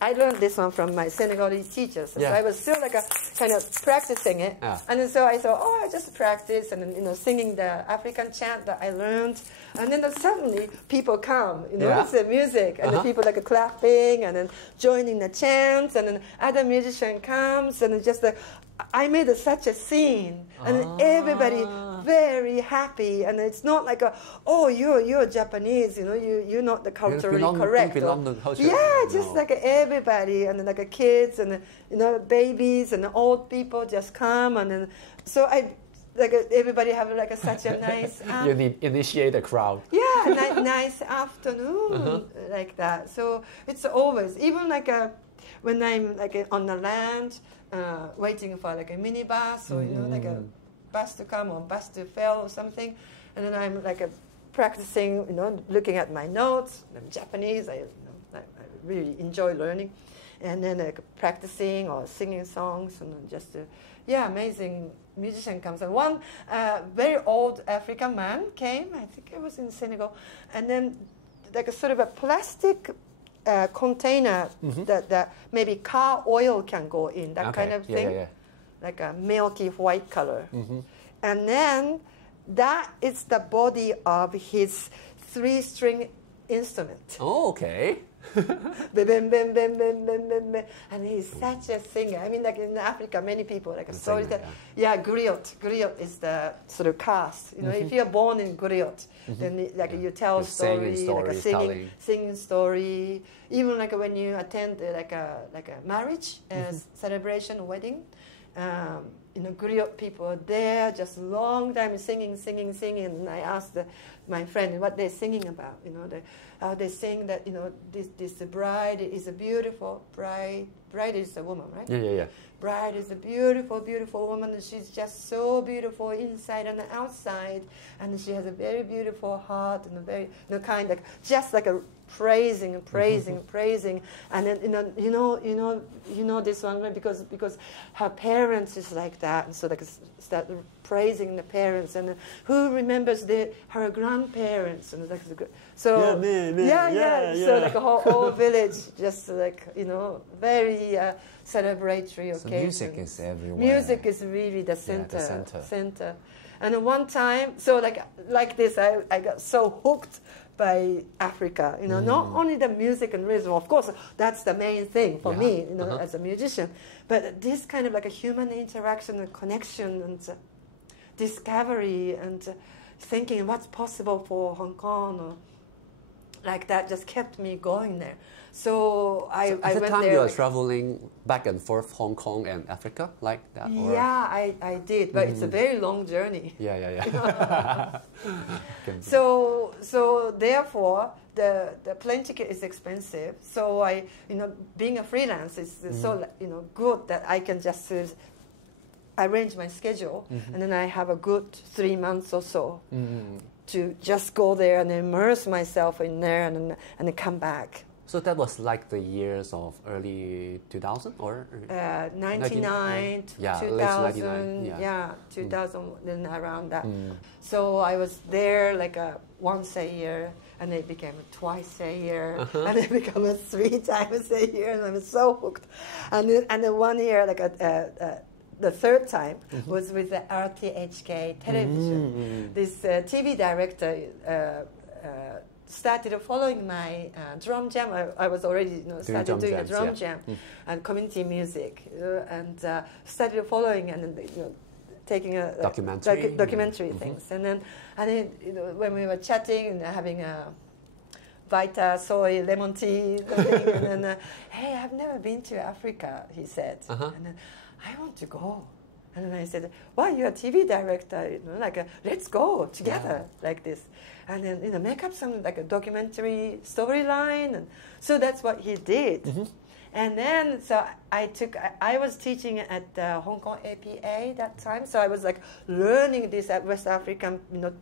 I learned this one from my Senegalese teachers. So I was still kind of practicing it. And then so I thought, I just practice, and then, singing the African chant that I learned. And then suddenly people come, it's the music, and the people clapping, and then joining the chants, and then other musician comes, and just I made such a scene, and everybody very happy, and it's not like you're Japanese, you're not the culturally correct. Belong to the culture. Yeah, just like everybody, and then kids, and babies, and old people just come, and then so everybody have such a nice. You initiate the crowd. Yeah, nice afternoon like that. So it's always even when I'm on the land. Waiting for a minibus or a bus to come or bus to fail or something, and then I'm practicing, looking at my notes. I'm Japanese. I really enjoy learning, and then practicing or singing songs, and then just amazing musician comes. And one very old African man came. I think it was in Senegal, and then a sort of a plastic. Container that maybe car oil can go in, that kind of thing, like a milky white color. And then that is the body of his 3-string instrument. Oh, okay. And he's such a singer. I mean, in Africa, many people storyteller. Griot. Griot is the sort of caste. If you're born in Griot, then you tell a story, singing story. Even when you attend a marriage celebration, a wedding. Griot people are there, just a long time singing. And I asked my friend what they're singing about. They sing that this bride is a beautiful bride. Bride is a woman, right? Yeah. Bride is a beautiful, beautiful woman, and she's just so beautiful inside and outside, and she has a very beautiful heart and a very kind just a praising, and then this one, right? because her parents is like that, and so start praising the parents, and who remembers her grandparents, and so so a whole village just very celebratory occasion. So music is everywhere. Music is really the center. And one time, so like this, I got so hooked by Africa. Not only the music and rhythm, of course, that's the main thing for me, as a musician, but this kind of a human interaction and connection and discovery and thinking what's possible for Hong Kong, or that just kept me going there. So I went there. At the time you were traveling back and forth Hong Kong and Africa like that? Or? Yeah, I did, but it's a very long journey. Yeah. So therefore, the plane ticket is expensive. So I, being a freelance is so good that I can just arrange my schedule, and then I have a good 3 months or so to just go there and immerse myself in there and then come back. So that was the years of early 2000 or? 99, 2000, 2000, then around that. So I was there once a year, and it became twice a year, and it became 3 times a year, and I was so hooked. And then 1 year, the third time was with the RTHK television. This TV director started following my drum jam. I was already started doing a drum jam and community music, and started following, and taking a documentary things. And then you know, when we were chatting and having a Vita soy lemon tea thing, and then hey, I've never been to Africa, he said, and then I want to go. And then I said, well, you're a TV director, you know, like let's go together like this. And then, you know, make up some like a documentary storyline. And so that's what he did. And then, so I was teaching at Hong Kong APA that time. So I was like learning this at West African, you know,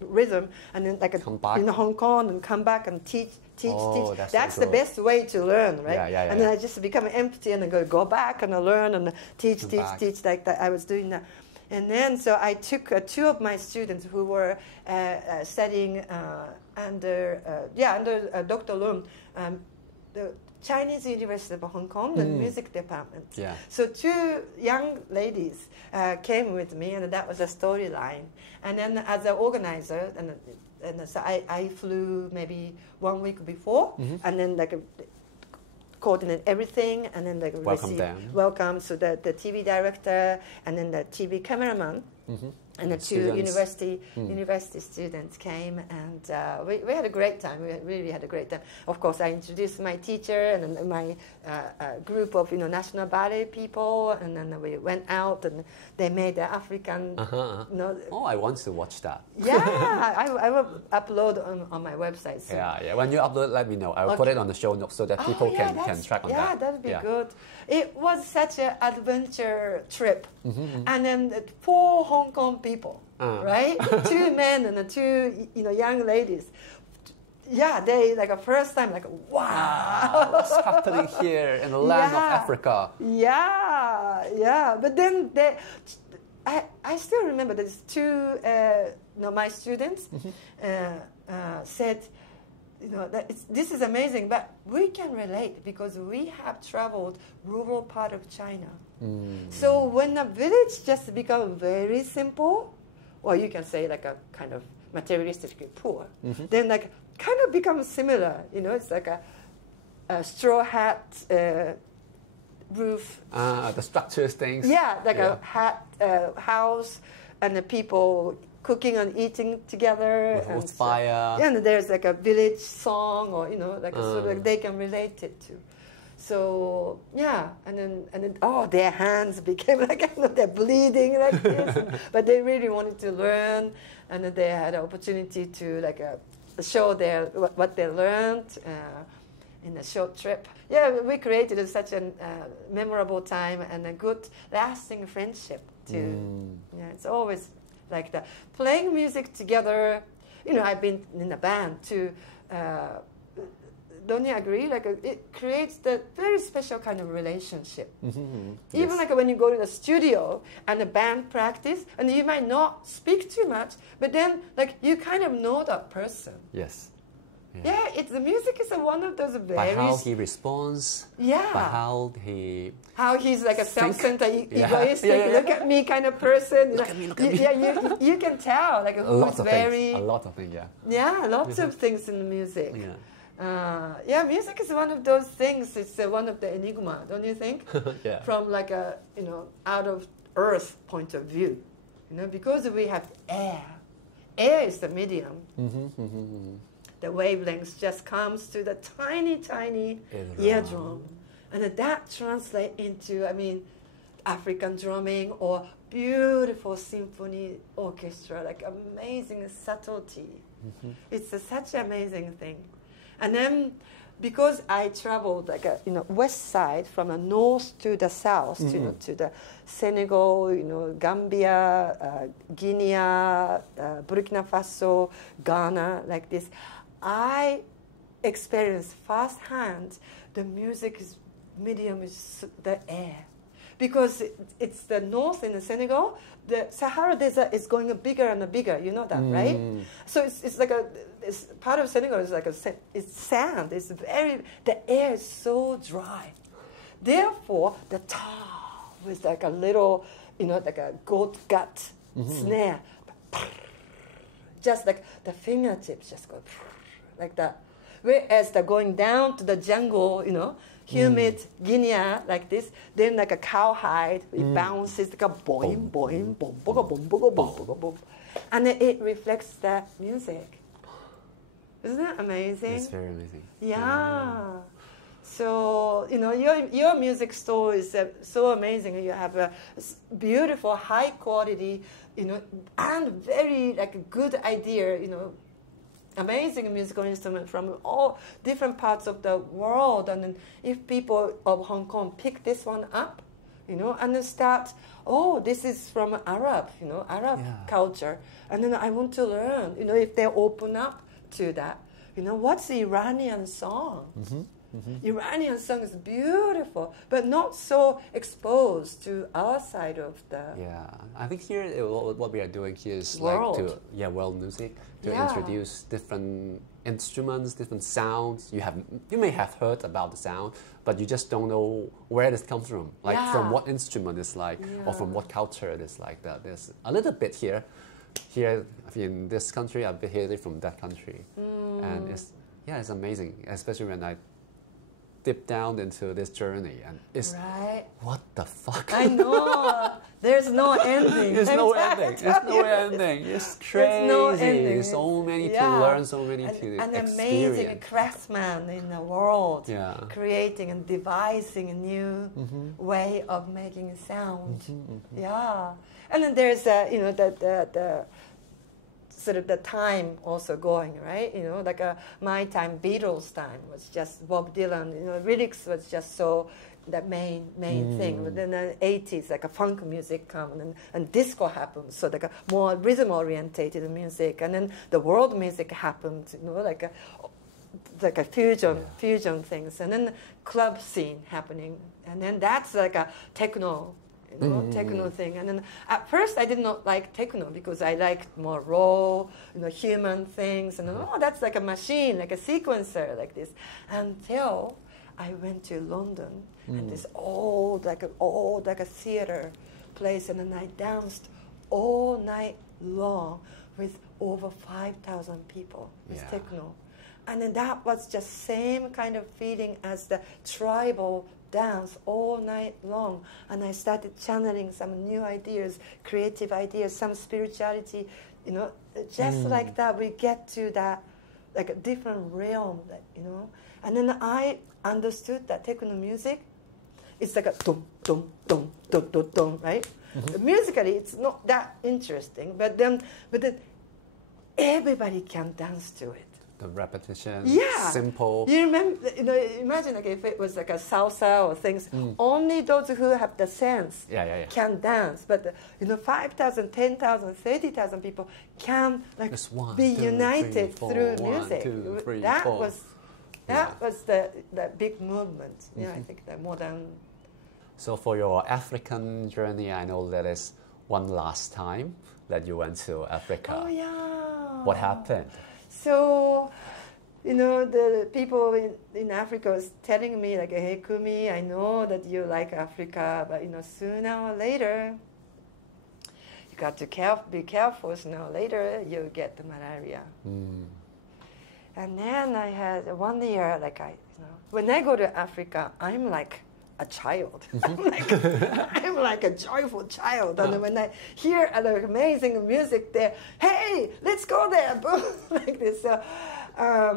rhythm, and then like in Hong Kong and come back and teach. That's the best way to learn, right? And then I just become empty and then go back and learn and teach like that. I was doing that. And then so I took two of my students who were studying under Dr. Lung, the Chinese University of Hong Kong, the music department. So two young ladies came with me, and that was a storyline. And then as an organizer, and so I flew maybe 1 week before, and then like coordinate everything, and then like welcome. So the TV director, and then the TV cameraman, and the two university students came, and we had a great time. We really had a great time. Of course, I introduced my teacher and then my group of national ballet people, and then we went out and they made the African. Oh, I want to watch that. Yeah, I will upload on my website soon. Yeah. When you upload, let me know. I will put it on the show notes so that people can track on that. Yeah, that would be good. It was such an adventure trip, and then 4 Hong Kong people, right? 2 men and 2 young ladies. Yeah, they like a first time, like wow, what's happening here in the land of Africa? Yeah. But then I still remember there's 2 my students said, that this is amazing, but we can relate because we have traveled rural part of China. So when a village just becomes very simple, or you can say like a kind of materialistically poor, then like kind of becomes similar. It's like a straw hat roof. The structures things. Yeah, like a hat house, and the people cooking and eating together, and fire. And there's like a village song, or like a sort of like they can relate it to. So and then their hands became like they're bleeding like this, but they really wanted to learn, and then they had an opportunity to like show what they learned in a short trip. Yeah, we created such a memorable time and a good lasting friendship too. Yeah, it's always like that. Playing music together, I've been in a band too. Don't you agree? Like it creates the very special kind of relationship. Even like when you go to the studio and the band practice, and you might not speak too much, but then like you kind of know that person. Yes. Yeah, the music is one of those very... By how he responds. Yeah. By how he's like a self-centered, egoistic, look at me kind of person. Look at me. Yeah, you can tell like who's very... A lot of things, yeah. Yeah, lots of things in the music. Music is one of those things. It's one of the enigma, don't you think? From like a out of earth point of view, because we have air. Air is the medium. The wavelengths just comes to the tiny eardrum, and that translates into African drumming or beautiful symphony orchestra, like amazing subtlety. It's such an amazing thing. And then, because I traveled like west side from the north to the south, to the Senegal, Gambia, Guinea, Burkina Faso, Ghana, like this, I experienced firsthand the music medium is the air. Because it's the north in the Senegal, the Sahara Desert is going bigger and bigger. You know that, right? So it's like part of Senegal is like it's sand. The air is so dry. Therefore, the tar with like a little, like a goat gut snare, just like the fingertips just go like that. Whereas the going down to the jungle, humid Guinea like this, then like a cowhide, it bounces like a boing, boing, boom, boom, boom, boom, boom, boom, and then it reflects that music. Isn't that amazing? It's very amazing. Yeah. So, your music store is so amazing. You have a beautiful, high quality, and very good idea, amazing musical instrument from all different parts of the world. And then if people of Hong Kong pick this one up, and then start, this is from Arab culture. And then I want to learn, if they open up to that. What's the Iranian song? Iranian song is beautiful, but not so exposed to our side of the I think here what we are doing here is world. World music to introduce different instruments, different sounds. You may have heard about the sound, but you just don't know where this comes from, from what instrument it's or from what culture it is like. That there's a little bit here in this country, a bit here from that country, and it's amazing, especially when I dip down into this journey, and it's what the fuck? I know. There's no ending. There's no ending. There's no ending. It's crazy. There's no ending. So many to learn, so many to experience. An amazing craftsman in the world, creating and devising a new way of making sound. Yeah, and then there's the sort of the time also going, right? My time, Beatles' time was just Bob Dylan. Lyrics was just so the main thing. But then the 80s, a funk music come and disco happened. So a more rhythm-orientated music, and then the world music happened. Like a fusion things, and then club scene happening, and then that's like a techno. Techno thing. And then at first I did not like techno because I liked more raw, human things. And then, that's like a machine, like a sequencer, like this. Until I went to London and this old like a theater place, and then I danced all night long with over 5,000 people with techno. And then that was just same kind of feeling as the tribal dance all night long, and I started channeling some new ideas, creative ideas, some spirituality, just like that. We get to that like a different realm, and then I understood that techno music is like a dum dum dum dum dum dum, right? Musically, it's not that interesting, but then everybody can dance to it. The repetition, simple. You remember, imagine if it was like a salsa or things, only those who have the sense can dance. But, 5,000, 10,000, 30,000 people can be united through music. 1, 2, 3, that 4. Was the big movement. I think the modern. So for your African journey, I know that is one last time that you went to Africa. Oh, yeah. What happened? So, the people in Africa was telling me, hey, Kumi, I know that you like Africa, but, sooner or later, you got to be careful. Sooner or later, you'll get the malaria. And then I had 1 year, when I go to Africa, I'm like a child. I'm like a joyful child. And when I hear amazing music there, hey, let's go there, boom, like this. So, I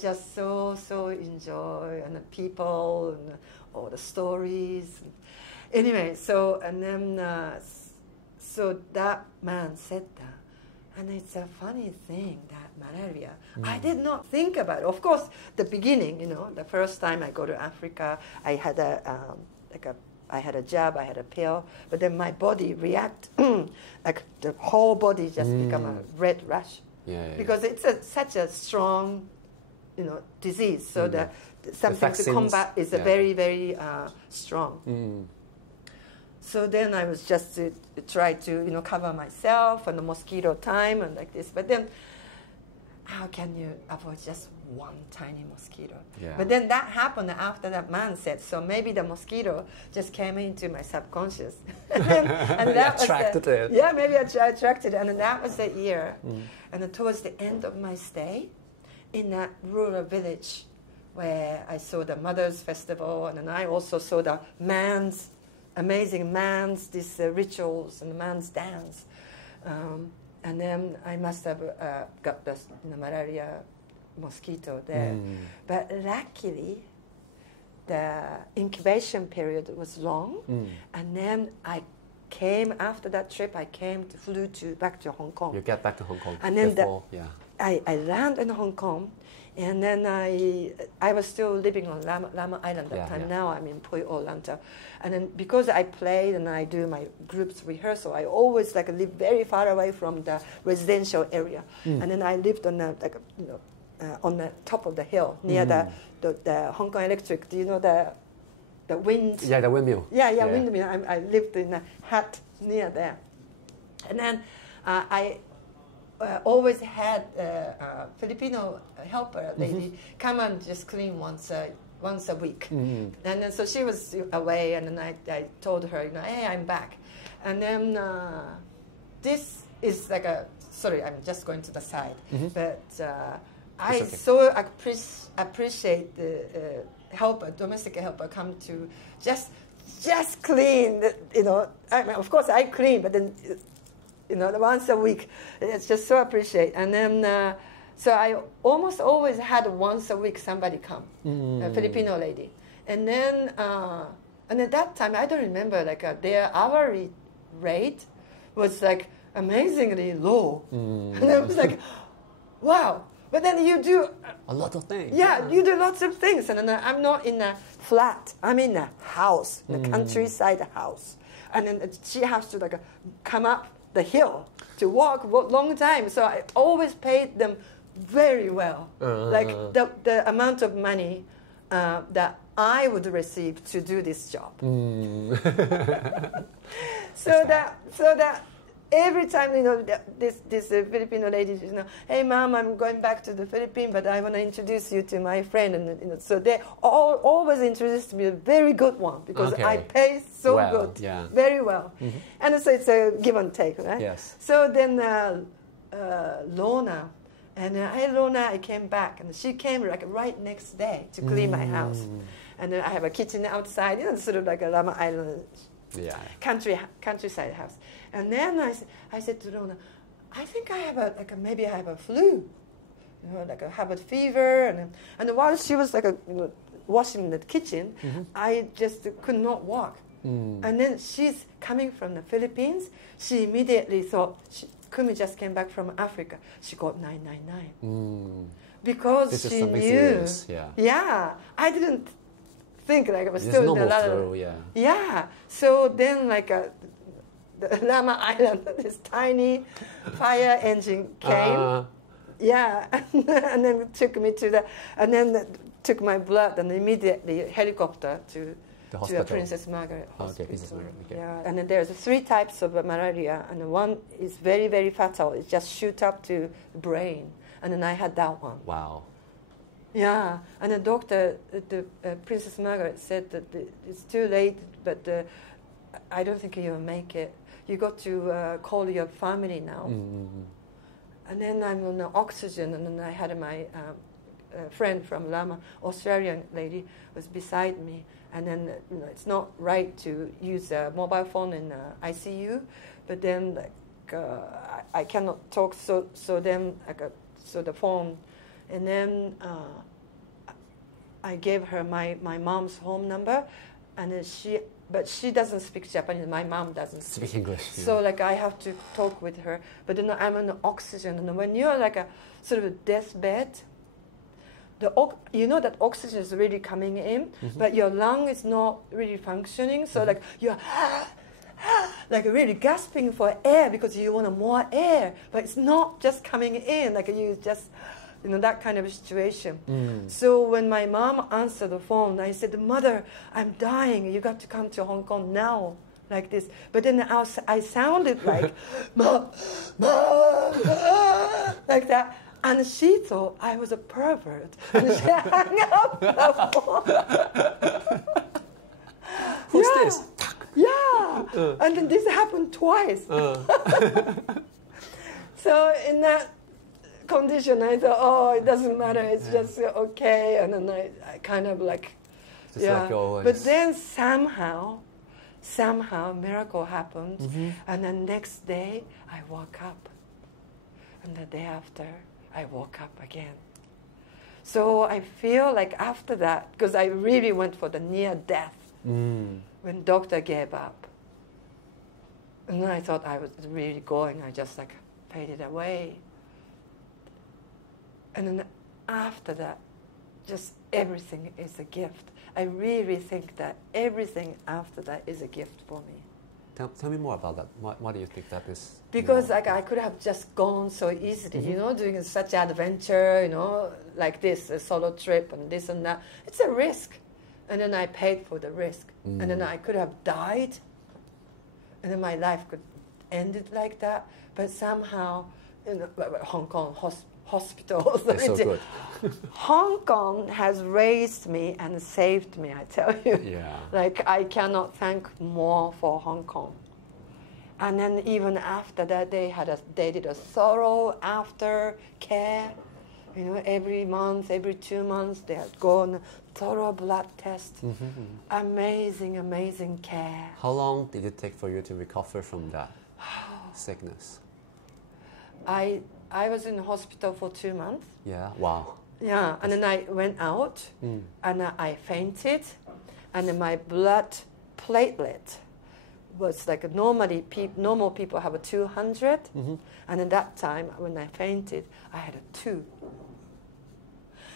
just so enjoy, and the people and all the stories. Anyway, so that man said that. And it's a funny thing, that malaria. I did not think about it. Of course, the beginning, the first time I go to Africa, I had I had a jab, I had a pill, but then my body react, like the whole body just become a red rash. Because it's such a strong, disease. So something to combat is very, very strong. So then I was just to try to, cover myself and the mosquito time and like this. But then, how can you avoid just one tiny mosquito? But then that happened after that man said, so maybe the mosquito just came into my subconscious. and that attracted it. Maybe I attracted it. And then that was the year. And then towards the end of my stay, in a rural village where I saw the Mother's Festival, and then I also saw the amazing these rituals and the man's dance. And then I must have got the malaria mosquito there. But luckily, the incubation period was long, and then after that trip, flew back to Hong Kong. You get back to Hong Kong and then before, I landed in Hong Kong, and then I was still living on Lama Island at that time. Now I'm in Pui Orlando. And then because I played and I do my groups rehearsal, I always live very far away from the residential area. And then I lived on on the top of the hill near the Hong Kong Electric. Do you know the wind? Yeah, the windmill. Yeah, windmill. I lived in a hut near there. And then I always had a Filipino helper lady come and just clean once a week. And then so she was away, and then I told her, hey, I'm back. And then this is sorry, I'm just going to the side. But I so appreciate the domestic helper come to just clean, I mean, of course I clean, but then, once a week, it's just so appreciate. And then, so I almost always had once a week somebody come, a Filipino lady. And then, and at that time, I don't remember, their hourly rate was amazingly low. And I was wow. But then you do a lot of things. Yeah, you do lots of things. And then I'm not in a flat. I'm in a house, in a countryside house. And then she has to come up the hill to walk long time. So I always paid them very well. The amount of money that I would receive to do this job. So that every time, this Filipino lady, hey, Mom, I'm going back to the Philippines, but I want to introduce you to my friend. And so they always introduced me a very good one because I pay so good, very well. And so it's a give and take, right? Yes. So then Lorna, and hey, Lorna, I came back, and she came right next day to clean my house. And then I have a kitchen outside, sort of like a Lama Island countryside house. And then I said to Lorna, I think I have maybe I have a flu, I have a fever. And while she was washing the kitchen, I just could not walk. And then she's coming from the Philippines. She immediately thought, Kumi just came back from Africa. She got 999. Because she knew. Serious, yeah, I didn't think I was still in the flu, yeah. So then the Lama Island, this tiny fire engine came. And then took me and then took my blood, and immediately helicopter to a Princess Margaret Hospital. Yeah, and then there's 3 types of malaria, and one is very, very fatal. It just shoots up to the brain, and then I had that one. Wow. Yeah, and the doctor, Princess Margaret, said that it's too late, but I don't think you'll make it. You got to call your family now. And then I'm on oxygen, and then I had my friend from Lama, Australian lady, was beside me. And then it's not right to use a mobile phone in ICU, but then I cannot talk. So then so the phone, and then I gave her my mom's home number, and then but she doesn't speak Japanese. My mom doesn't speak English. So I have to talk with her. But then I'm on oxygen, and when you're a sort of a deathbed, that oxygen is really coming in, but your lung is not really functioning. So you're really gasping for air because you want more air, but it's not just coming in. You just. That kind of situation. So when my mom answered the phone, I said, Mother, I'm dying. You got to come to Hong Kong now, like this. But then I sounded like, Mom, like that. And she thought I was a pervert. And she hung up the phone. Who's this? Yeah. And then this happened twice. So in that condition. I thought, oh, it doesn't matter. It's just okay. And then I kind of like, just let go. But then somehow, a miracle happened. And the next day, I woke up. And the day after, I woke up again. So I feel like after that, because I really went for the near death when doctor gave up. And then I thought I was really going. I just like faded away. And then after that, just everything is a gift. I really think that everything after that is a gift for me. Tell me more about that. Why do you think that is? Because like I could have just gone so easily, doing such adventure, like this, a solo trip and this and that. It's a risk. And then I paid for the risk. And then I could have died. And then my life could end it like that. But somehow, Hong Kong hospitals. It's so good. Hong Kong has raised me and saved me, I tell you. Yeah. Like, I cannot thank more for Hong Kong. And then even after that, they did a thorough after care. Every month, every 2 months, they had gone thorough blood test. Amazing, amazing care. How long did it take for you to recover from that sickness? I was in the hospital for 2 months. Yeah, wow. Yeah, and then I went out, and I fainted, and then my blood platelet was like normally normal people have a 200, and at that time when I fainted, I had a 2.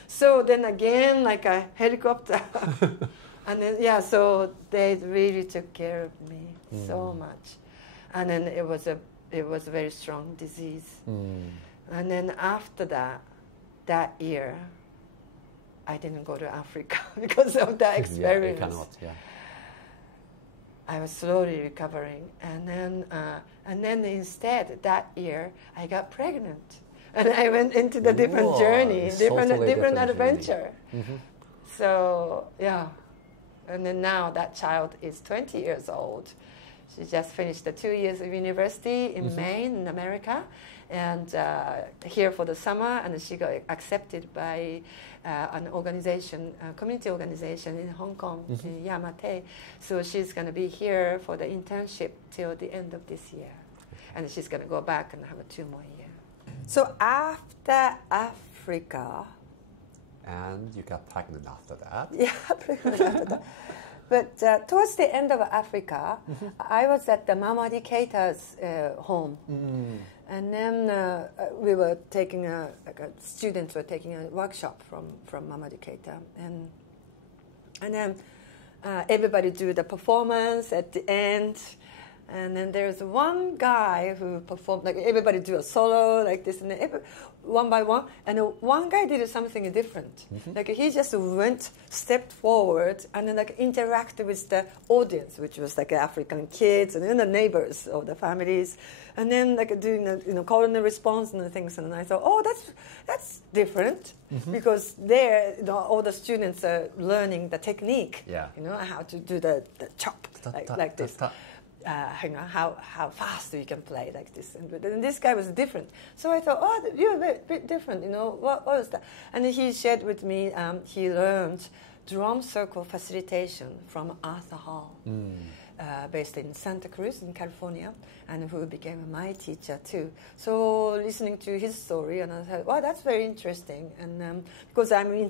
So then again, like a helicopter, and then so they really took care of me so much, and then it was a very strong disease. And then after that year, I didn't go to Africa because of that experience. Yeah, you cannot, I was slowly recovering, and then instead that year I got pregnant, and I went into the different journey, different adventure. So and then now that child is 20 years old. She just finished the 2 years of university in Maine, in America, and here for the summer, and she got accepted by an organization, a community organization in Hong Kong, in Yamate. So she's going to be here for the internship till the end of this year, and she's going to go back and have 2 more years. So after Africa, and you got pregnant after that. Yeah, pregnant after that. But towards the end of Africa, I was at the Mama Educator's home. And then we were taking students were taking a workshop from Mama Educator. And then everybody do the performance at the end. And then there's one guy who performed, like everybody do a solo like this, and then one by one. And one guy did something different. Like he just stepped forward, and then like interacted with the audience, which was like African kids, and then the neighbors or the families, and then like doing the call and the response and the things. And I thought, oh, that's different, because there all the students are learning the technique. Yeah. How to do the chop like this. How fast you can play like this. And this guy was different. So I thought, oh, you're a bit different, what was that? And he shared with me, he learned drum circle facilitation from Arthur Hall, based in Santa Cruz in California, and who became my teacher too. So listening to his story, and I said, wow, that's very interesting. And because I'm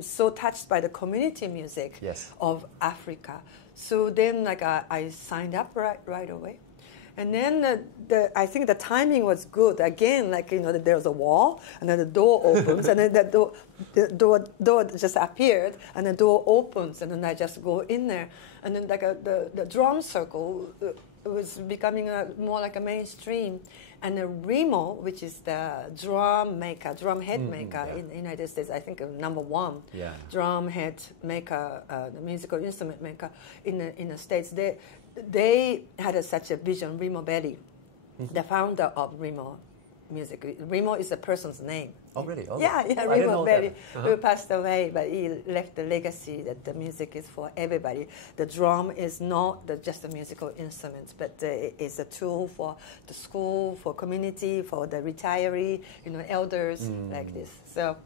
so touched by the community music of Africa. So then, like I signed up right away, and then I think the timing was good. Again, like there was a wall, and then the door opens, and then the door just appeared, and the door opens, and then I just go in there, and then like the drum circle was becoming more like a mainstream. And the REMO, which is the drum head maker in the United States, I think #1 drum head maker, the musical instrument maker in the States. They had such a vision, REMO Belly, the founder of REMO music. REMO is a person's name. Oh, really? Oh. Yeah, Oh, I didn't REMO know Berry, that. who passed away, but he left the legacy that the music is for everybody. The drum is not just a musical instrument, but it's a tool for the school, for community, for the retiree, elders like this. So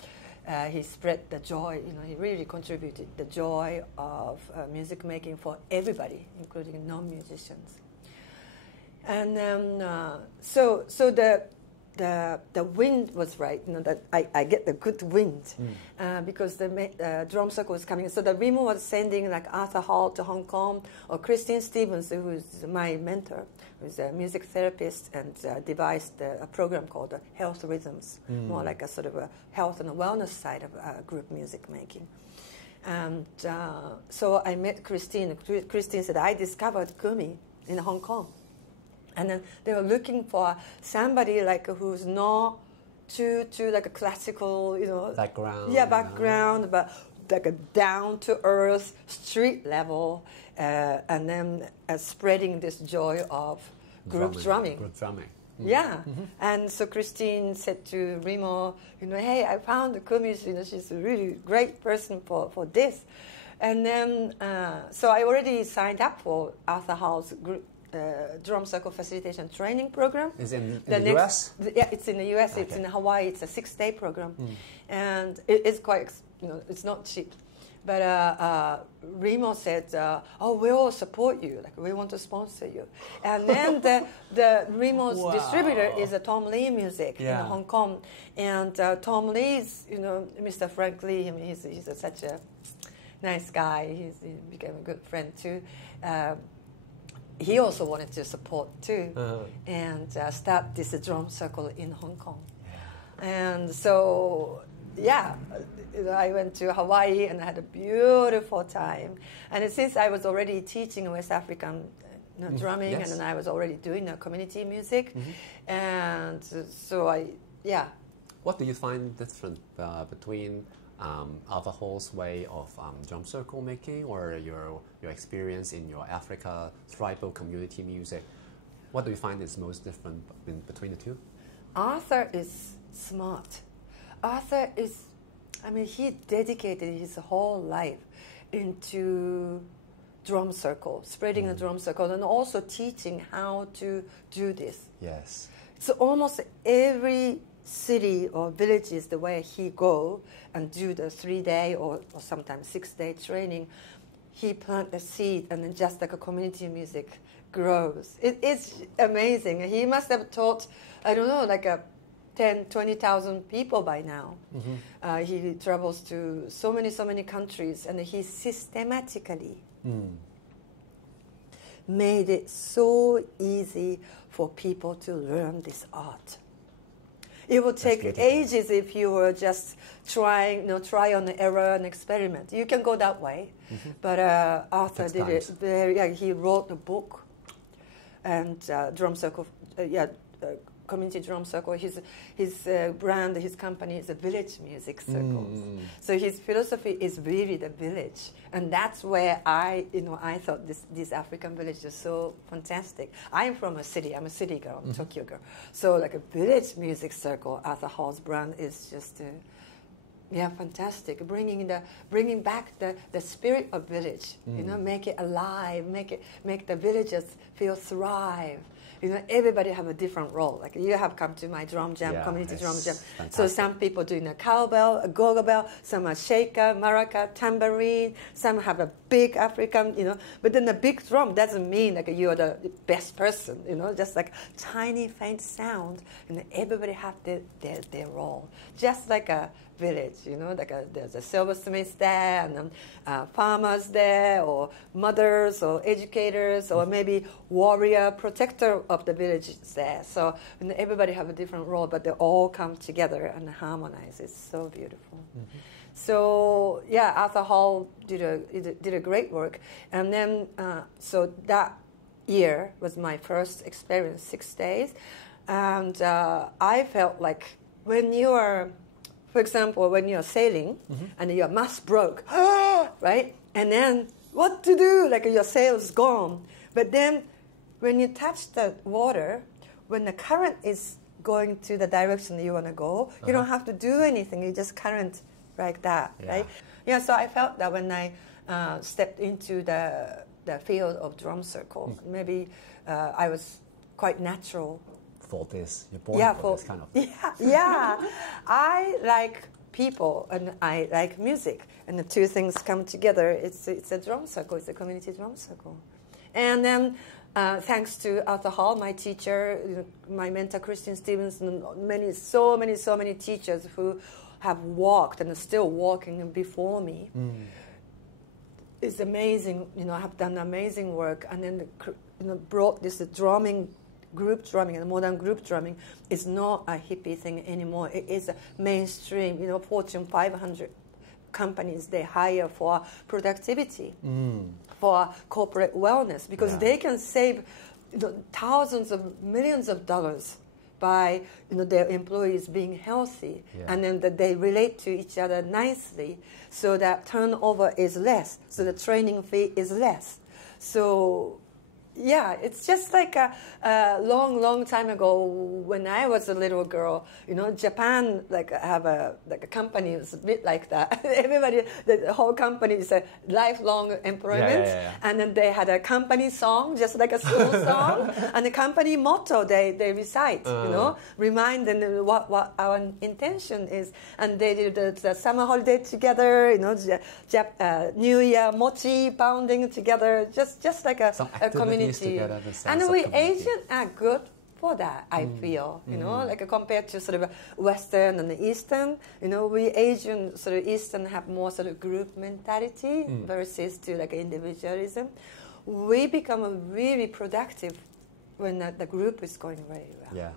he spread the joy, he really contributed the joy of music making for everybody, including non-musicians. And so the wind was right, that I get the good wind because the drum circle was coming. So the REMO was sending like Arthur Hall to Hong Kong, or Christine Stevens, who is my mentor, who's a music therapist and devised a program called HealthRHYTHMS, more like a sort of a health and a wellness side of group music making. And so I met Christine. Christine said, I discovered Kumi in Hong Kong. And then they were looking for somebody like who's not too like a classical, background. Yeah, background, but like a down to earth, street level, and then spreading this joy of group drumming. Group drumming. Yeah, and so Christine said to REMO, hey, I found Kumi. She's a really great person for this. And then so I already signed up for Arthur Hall's group. Drum circle facilitation training program. Is it in the US? Yeah, it's in the US. Okay. It's in Hawaii. It's a 6-day program, and it's quite, it's not cheap. But REMO said, "Oh, we all support you. Like we want to sponsor you." And then the REMO's distributor is Tom Lee Music in Hong Kong, and Tom Lee's, Mr. Frank Lee. I mean, he's such a nice guy. He became a good friend too. He also wanted to support too, and start this drum circle in Hong Kong. Yeah. And so, I went to Hawaii and I had a beautiful time. And since I was already teaching West African drumming, and then I was already doing community music, and so What do you find different between Arthur Hall's way of drum circle making, or your experience in your Africa tribal community music? What do you find is most different between the two? Arthur is smart. Arthur is, he dedicated his whole life into drum circle, spreading the drum circle, and also teaching how to do this. Yes. So almost every city or villages, the way he go and do the 3-day or sometimes 6-day training, he plant the seed, and then just like a community music grows. It's amazing. He must have taught, I don't know, like 20,000 people by now. He travels to so many countries, and he systematically made it so easy for people to learn this art. It would take ages if you were just try on error and experiment. You can go that way, but Arthur did it. He wrote a book, and drum circle, community drum circle. His brand, his company is a village music circles. So his philosophy is really the village, and that's where I thought this African village is so fantastic. I'm from a city. I'm a city girl, I'm a Tokyo girl. So like a village music circle, Arthur Hall's brand is just fantastic. Bringing back the spirit of village. Make it alive. Make the villagers feel thrive. Everybody have a different role. Like you have come to my drum jam, community drum jam. Fantastic. So some people doing a cowbell, a go-go bell, some are shaker, maraca, tambourine, some have a big African, But then the big drum doesn't mean like you're the best person, just like tiny faint sound, and everybody have their role. Just like a village, like there's a silversmith there, and farmers there, or mothers, or educators, or maybe warrior, protector of the village there. So everybody have a different role, but they all come together and harmonize. It's so beautiful. So Arthur Hall did a great work, and then so that year was my first experience, 6 days, and I felt like when you are, for example, when you're sailing and your mast broke, right? And then what to do? Like your sail's gone. But then when you touch the water, when the current is going to the direction you want to go. You don't have to do anything. You just current like that, right? Yeah, so I felt that when I stepped into the field of drum circle, maybe I was quite natural. For this, you're born for this kind of thing. Yeah. I like people and I like music, and the two things come together. It's a drum circle. It's a community drum circle, and then thanks to Arthur Hall, my teacher, my mentor Christine Stevens, and so many teachers who have walked and are still walking before me. It's amazing. Have done amazing work, and then brought this group drumming and modern group drumming is not a hippie thing anymore. It is a mainstream. Fortune 500 companies, they hire for productivity, for corporate wellness, because they can save thousands of millions of dollars by their employees being healthy, and then that they relate to each other nicely, so that turnover is less, so the training fee is less. So yeah, it's just like a long time ago when I was a little girl. Japan have a company. It's a bit like that. Everybody, the whole company is a lifelong employment, and then they had a company song, just like a school song, and the company motto they recite. Remind them what our intention is, and they did the summer holiday together. New Year mochi pounding together, just like a community. Together, and we Asians are good for that, I feel, compared to sort of Western and Eastern, we Asian sort of Eastern have more sort of group mentality versus to individualism. We become really productive when the group is going very well. Yeah.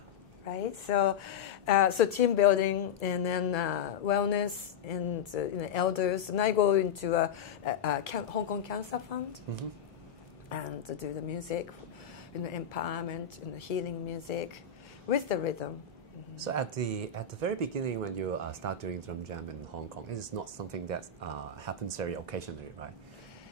Right? So team building, and then wellness, and elders. And I go into a Hong Kong Cancer Fund. And to do the music, empowerment, healing music with the rhythm. So at the very beginning, when you start doing drum jam in Hong Kong, it is not something that happens very occasionally, right?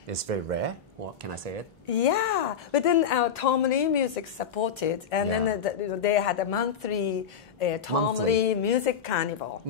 It's very rare. Or can I say it? Yeah, but then our Tom Lee Music supported, and then they had a monthly Tom Lee Music Carnival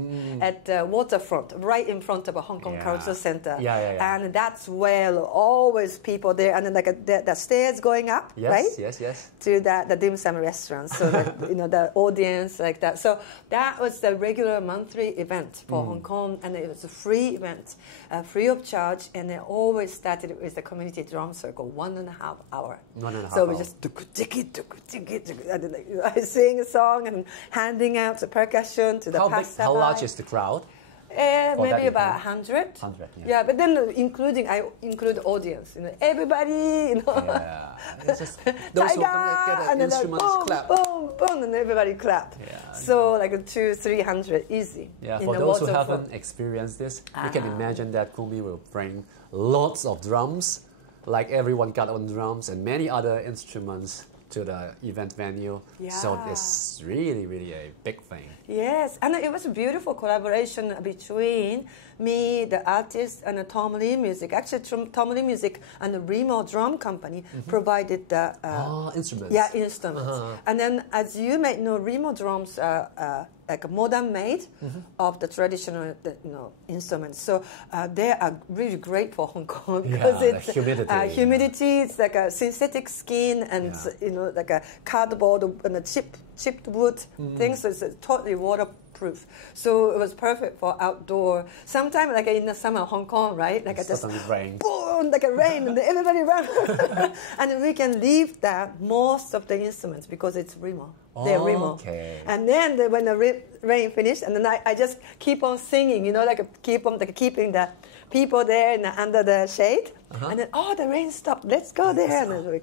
at the waterfront, right in front of a Hong Kong Cultural Center. And that's where always people there, and then the stairs going up, right? Yes. To the dim sum restaurant, so that, the audience like that. So that was the regular monthly event for Hong Kong, and it was a free event, free of charge, and it always started with the community drum circle, 1.5 hours. So we just I sing a song and handing out the percussion to the passerby. How large is the crowd? Maybe about 100. Yeah, but then I include audience. Everybody. Yeah. It's just those who get the instruments clap. Boom, boom, and everybody clap. Yeah. So 200-300 easy. Yeah. For those who haven't experienced this, you can imagine that Kumi will bring lots of drums, like everyone got on drums and many other instruments to the event venue. So it's really a big thing. Yes, and it was a beautiful collaboration between me, the artist, and the Tom Lee Music. Actually, Tom Lee Music and the REMO drum company provided the instruments. Yeah, instruments. And then, as you may know, REMO drums are like a modern made of the traditional instruments. So they are really great for Hong Kong because it's humidity. It's like a synthetic skin and like a cardboard and a chipped wood things. So it's totally waterproof. So it was perfect for outdoor. Sometimes like in the summer, Hong Kong, right? Like just rain. Boom, like a rain, and everybody run. And we can leave that most of the instruments because it's REMO. They're REMO. Okay. And then when the rain finished, and then I just keep on singing, keep on keeping the people there under the shade. And then, the rain stopped. Let's go there. And then we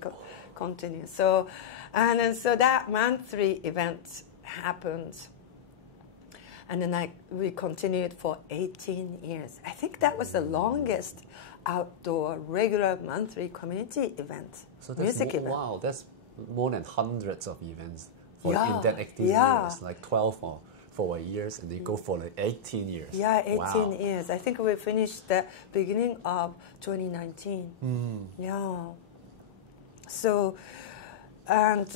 continue. So that monthly event happened. And then we continued for 18 years. I think that was the longest outdoor regular monthly community event, music event. Wow, that's more than hundreds of events in that 18 years, like 12 for 4 years, and they go for like 18 years. Yeah, 18 years. I think we finished the beginning of 2019. Yeah. So And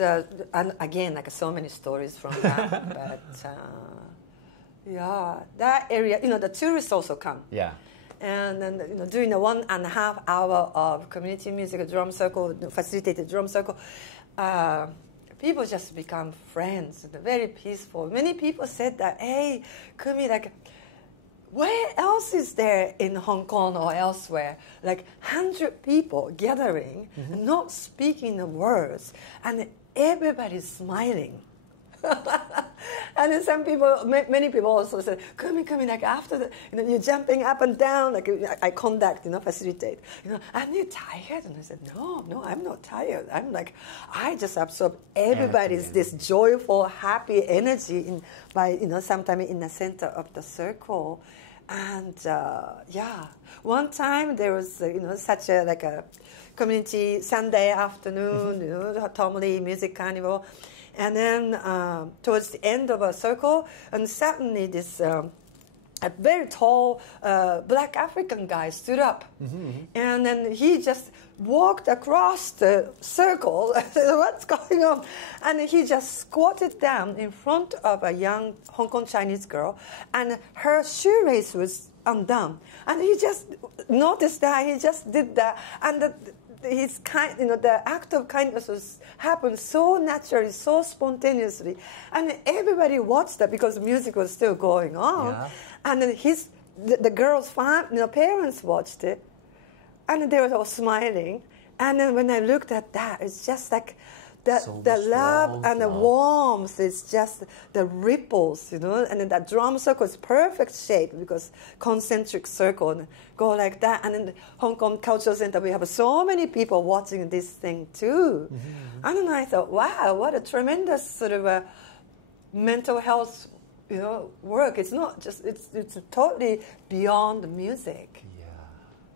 again, like so many stories from that. But yeah, that area, the tourists also come. Yeah. And then, during the 1.5 hour of community music drum circle, facilitated drum circle, people just become friends. They're very peaceful. Many people said that, hey, Kumi, like, where else is there in Hong Kong or elsewhere, like 100 people gathering, not speaking the words, and everybody's smiling? And then some people, many people also said, Kumi, like after the, you're jumping up and down, like I conduct, facilitate. Aren't you tired? And I said, no, I'm not tired. I'm like, I just absorb everybody's this joyful, happy energy by sometime in the center of the circle. And one time there was such a community Sunday afternoon, Tom Lee Music Carnival. And then towards the end of a circle, and suddenly this a very tall black African guy stood up. And then he just walked across the circle. I said, what's going on? And he just squatted down in front of a young Hong Kong Chinese girl, and her shoelace was undone. And he just noticed that, he just did that. And the act of kindness happened so naturally, so spontaneously, and everybody watched that because the music was still going on. Yeah. And then the girl's parents watched it, and they were all smiling. And then when I looked at that, it's just like the love and the warmth is just the ripples, and then that drum circle is perfect shape because concentric circle and go like that. And in the Hong Kong Cultural Center, we have so many people watching this thing too. And then I thought, wow, what a tremendous sort of mental health, work. It's not just, it's totally beyond the music.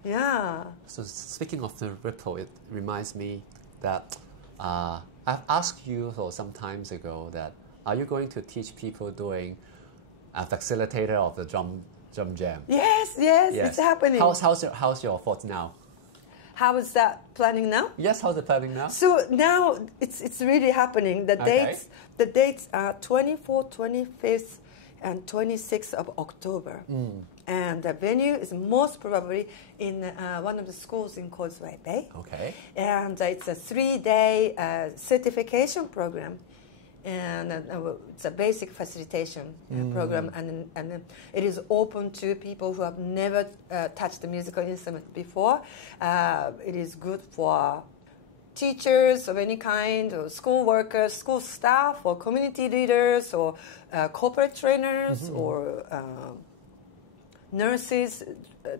Yeah. So speaking of the ripple, it reminds me that I've asked you some times ago that are you going to teach people doing a facilitator of the drum jam? Yes, it's happening. How's your thoughts now? How is that planning now? Yes, how's the planning now? So now it's really happening. The dates are 24th, 25th, and 26th of October. And the venue is most probably in one of the schools in Causeway Bay. Okay. And it's a 3-day certification program. And it's a basic facilitation program. And it is open to people who have never touched the musical instrument before. It is good for teachers of any kind, or school workers, school staff, or community leaders, or corporate trainers, or nurses,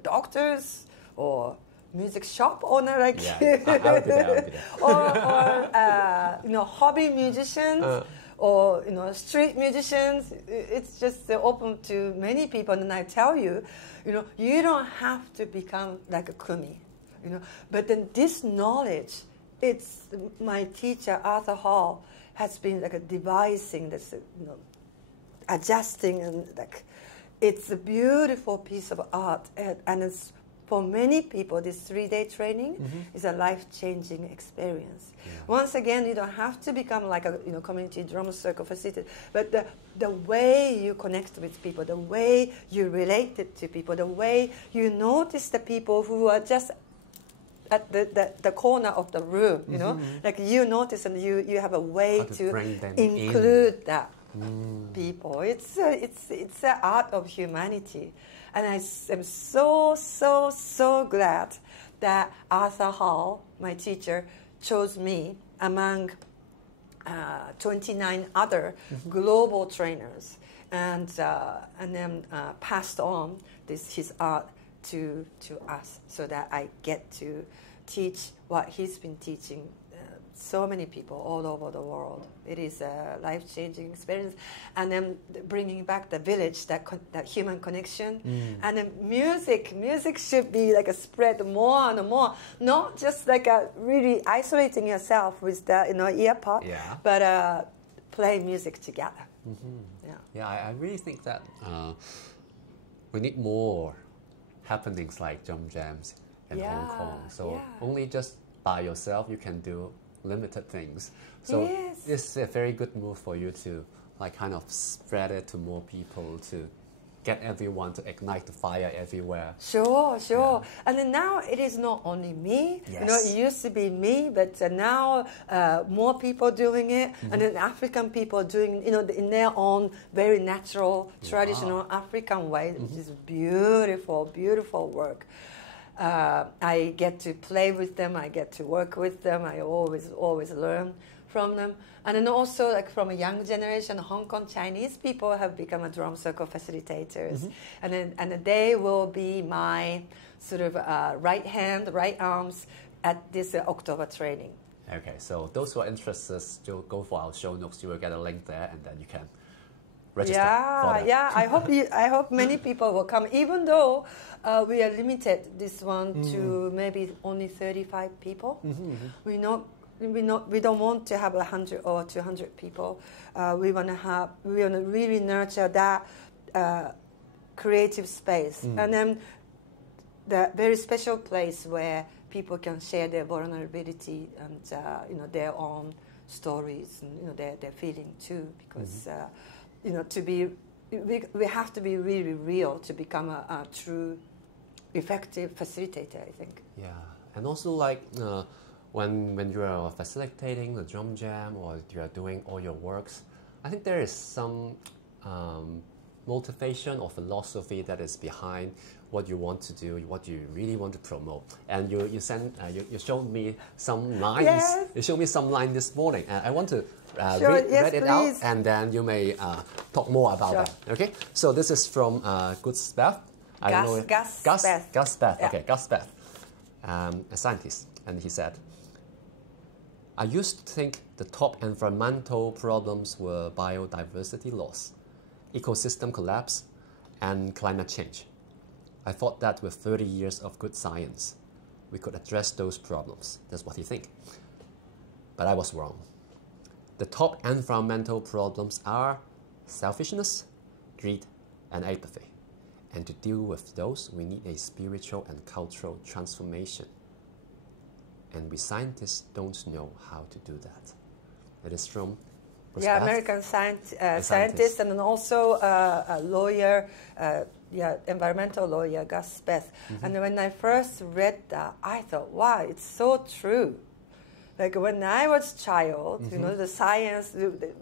doctors, or music shop owner like you, I would be there. or hobby musicians, or street musicians. It's just open to many people. And I tell you, you don't have to become like a Kumi, But then this knowledge, it's my teacher Arthur Hall has been like devising this, adjusting, and like it's a beautiful piece of art, and it's for many people, this 3-day training is a life-changing experience. Once again, you don't have to become like a community drum circle facilitator, but the way you connect with people, the way you relate it to people, the way you notice the people who are just at the corner of the room, like you notice, and you have a way to include that people. It's the art of humanity. And I am so glad that Arthur Hall, my teacher, chose me among 29 other global trainers, and then passed on his art to us, so that I get to teach what he's been teaching so many people all over the world. It is a life-changing experience. And then bringing back the village, that human connection. And then music should be like a spread more and more, not just like really isolating yourself with the earpod, but play music together. I really think that we need more happenings like drum jams in Hong Kong. So only just by yourself you can do limited things. So Yes. it's a very good move for you to like kind of spread it to more people, to get everyone to ignite the fire everywhere. Sure. And then now it is not only me. Yes. You know, it used to be me, but now more people doing it, and then African people doing, you know, in their own very natural, traditional African way, which is beautiful, beautiful work. I get to play with them. I get to work with them. I always learn from them. And then also, like from a young generation, Hong Kong Chinese people have become a drum circle facilitators, and then they will be my sort of right hand, right arms at this October training. Okay, so those who are interested, still go for our show notes. You will get a link there, and then you can register for that. Yeah. I hope many people will come, even though we are limited this one to maybe only 35 people. We don't want to have 100 or 200 people. We want to really nurture that creative space, and then the very special place where people can share their vulnerability and you know, their own stories and, you know, their feeling too. Because you know, we have to be really real to become a true, effective facilitator, I think. Yeah, and also like. When you are facilitating the drum jam or you are doing all your works, I think there is some motivation or philosophy that is behind what you want to do, what you really want to promote. And you showed me some lines. Yes. You showed me some lines this morning, and I want to Sure, read it out, please. and then you may talk more about that. Okay. So this is from Gus Beth. Gus Beth. Gus Beth. Yeah. Okay, Gus Beth, a scientist, and he said, I used to think the top environmental problems were biodiversity loss, ecosystem collapse, and climate change. I thought that with 30 years of good science, we could address those problems. That's what he thinks. But I was wrong. The top environmental problems are selfishness, greed, and apathy. And to deal with those, we need a spiritual and cultural transformation. And we scientists don't know how to do that. It is from American scientist, and then also a lawyer, environmental lawyer, Gus Beth. And when I first read that, I thought, wow, it's so true. Like when I was a child, you know, the science,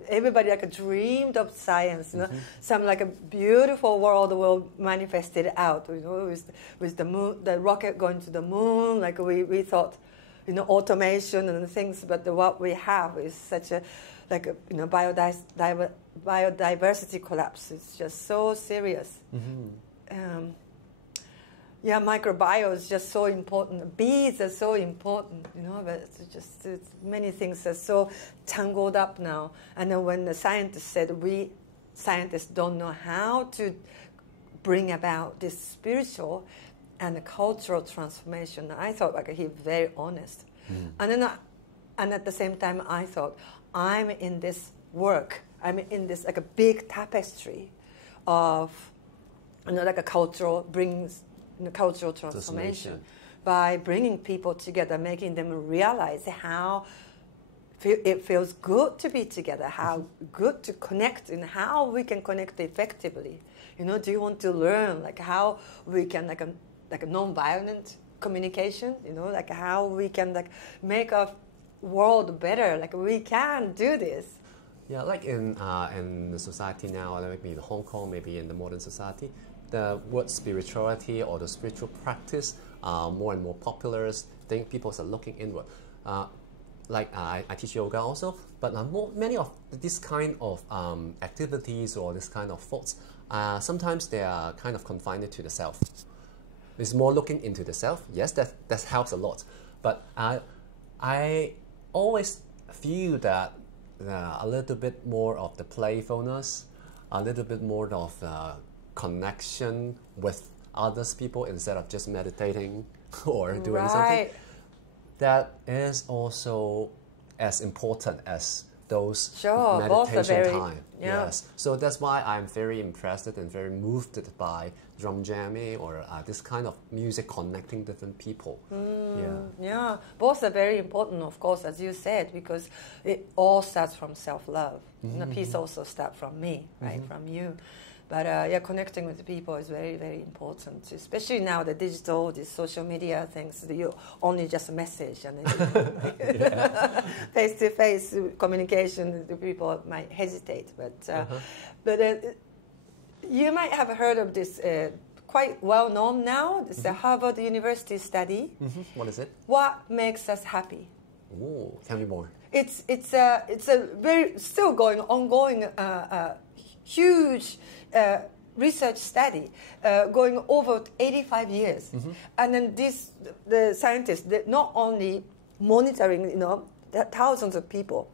everybody like dreamed of science, you know, some like a beautiful world will manifest it out, you know, with the moon, the rocket going to the moon, like we thought, you know, automation and things, but what we have is such a, like a, you know, biodiversity collapse. It's just so serious. Microbiome is just so important. Bees are so important, you know, but it's many things are so tangled up now. And then when the scientists said we scientists don't know how to bring about this spiritual and the cultural transformation, I thought like he's very honest. And then, and at the same time, I thought I'm in this work. I'm in this like a big tapestry of, you know, like a cultural cultural transformation by bringing people together, making them realize how it feels good to be together, how good to connect, and how we can connect effectively. You know, do you want to learn like how we can like a non-violent communication, you know, like how we can like make our world better, like we can do this. Yeah, like in the society now, like maybe in Hong Kong, maybe in the modern society, the word spirituality or the spiritual practice are more and more popular. I think people are looking inward. I teach yoga also, but many of this kind of activities or this kind of thoughts, sometimes they are kind of confined to the self. It's more looking into the self. Yes, that helps a lot. But I always feel that a little bit more of the playfulness, a little bit more of connection with others people instead of just meditating or doing something. That is also as important as those Sure, both are meditation very, time. yeah. Yes. So that's why I'm very impressed and very moved by drum jamming or this kind of music connecting different people. Yeah, both are very important, of course, as you said, because it all starts from self-love. And the peace also starts from me, right, from you. But yeah, connecting with people is very, very important, especially now the digital, the social media things. You only just message and then face-to-face communication. The people might hesitate, but you might have heard of this quite well known now. It's a Harvard University study. What is it? What makes us happy? Oh, tell me more. It's a very still ongoing huge research study going over 85 years, and then the scientists not only monitoring thousands of people,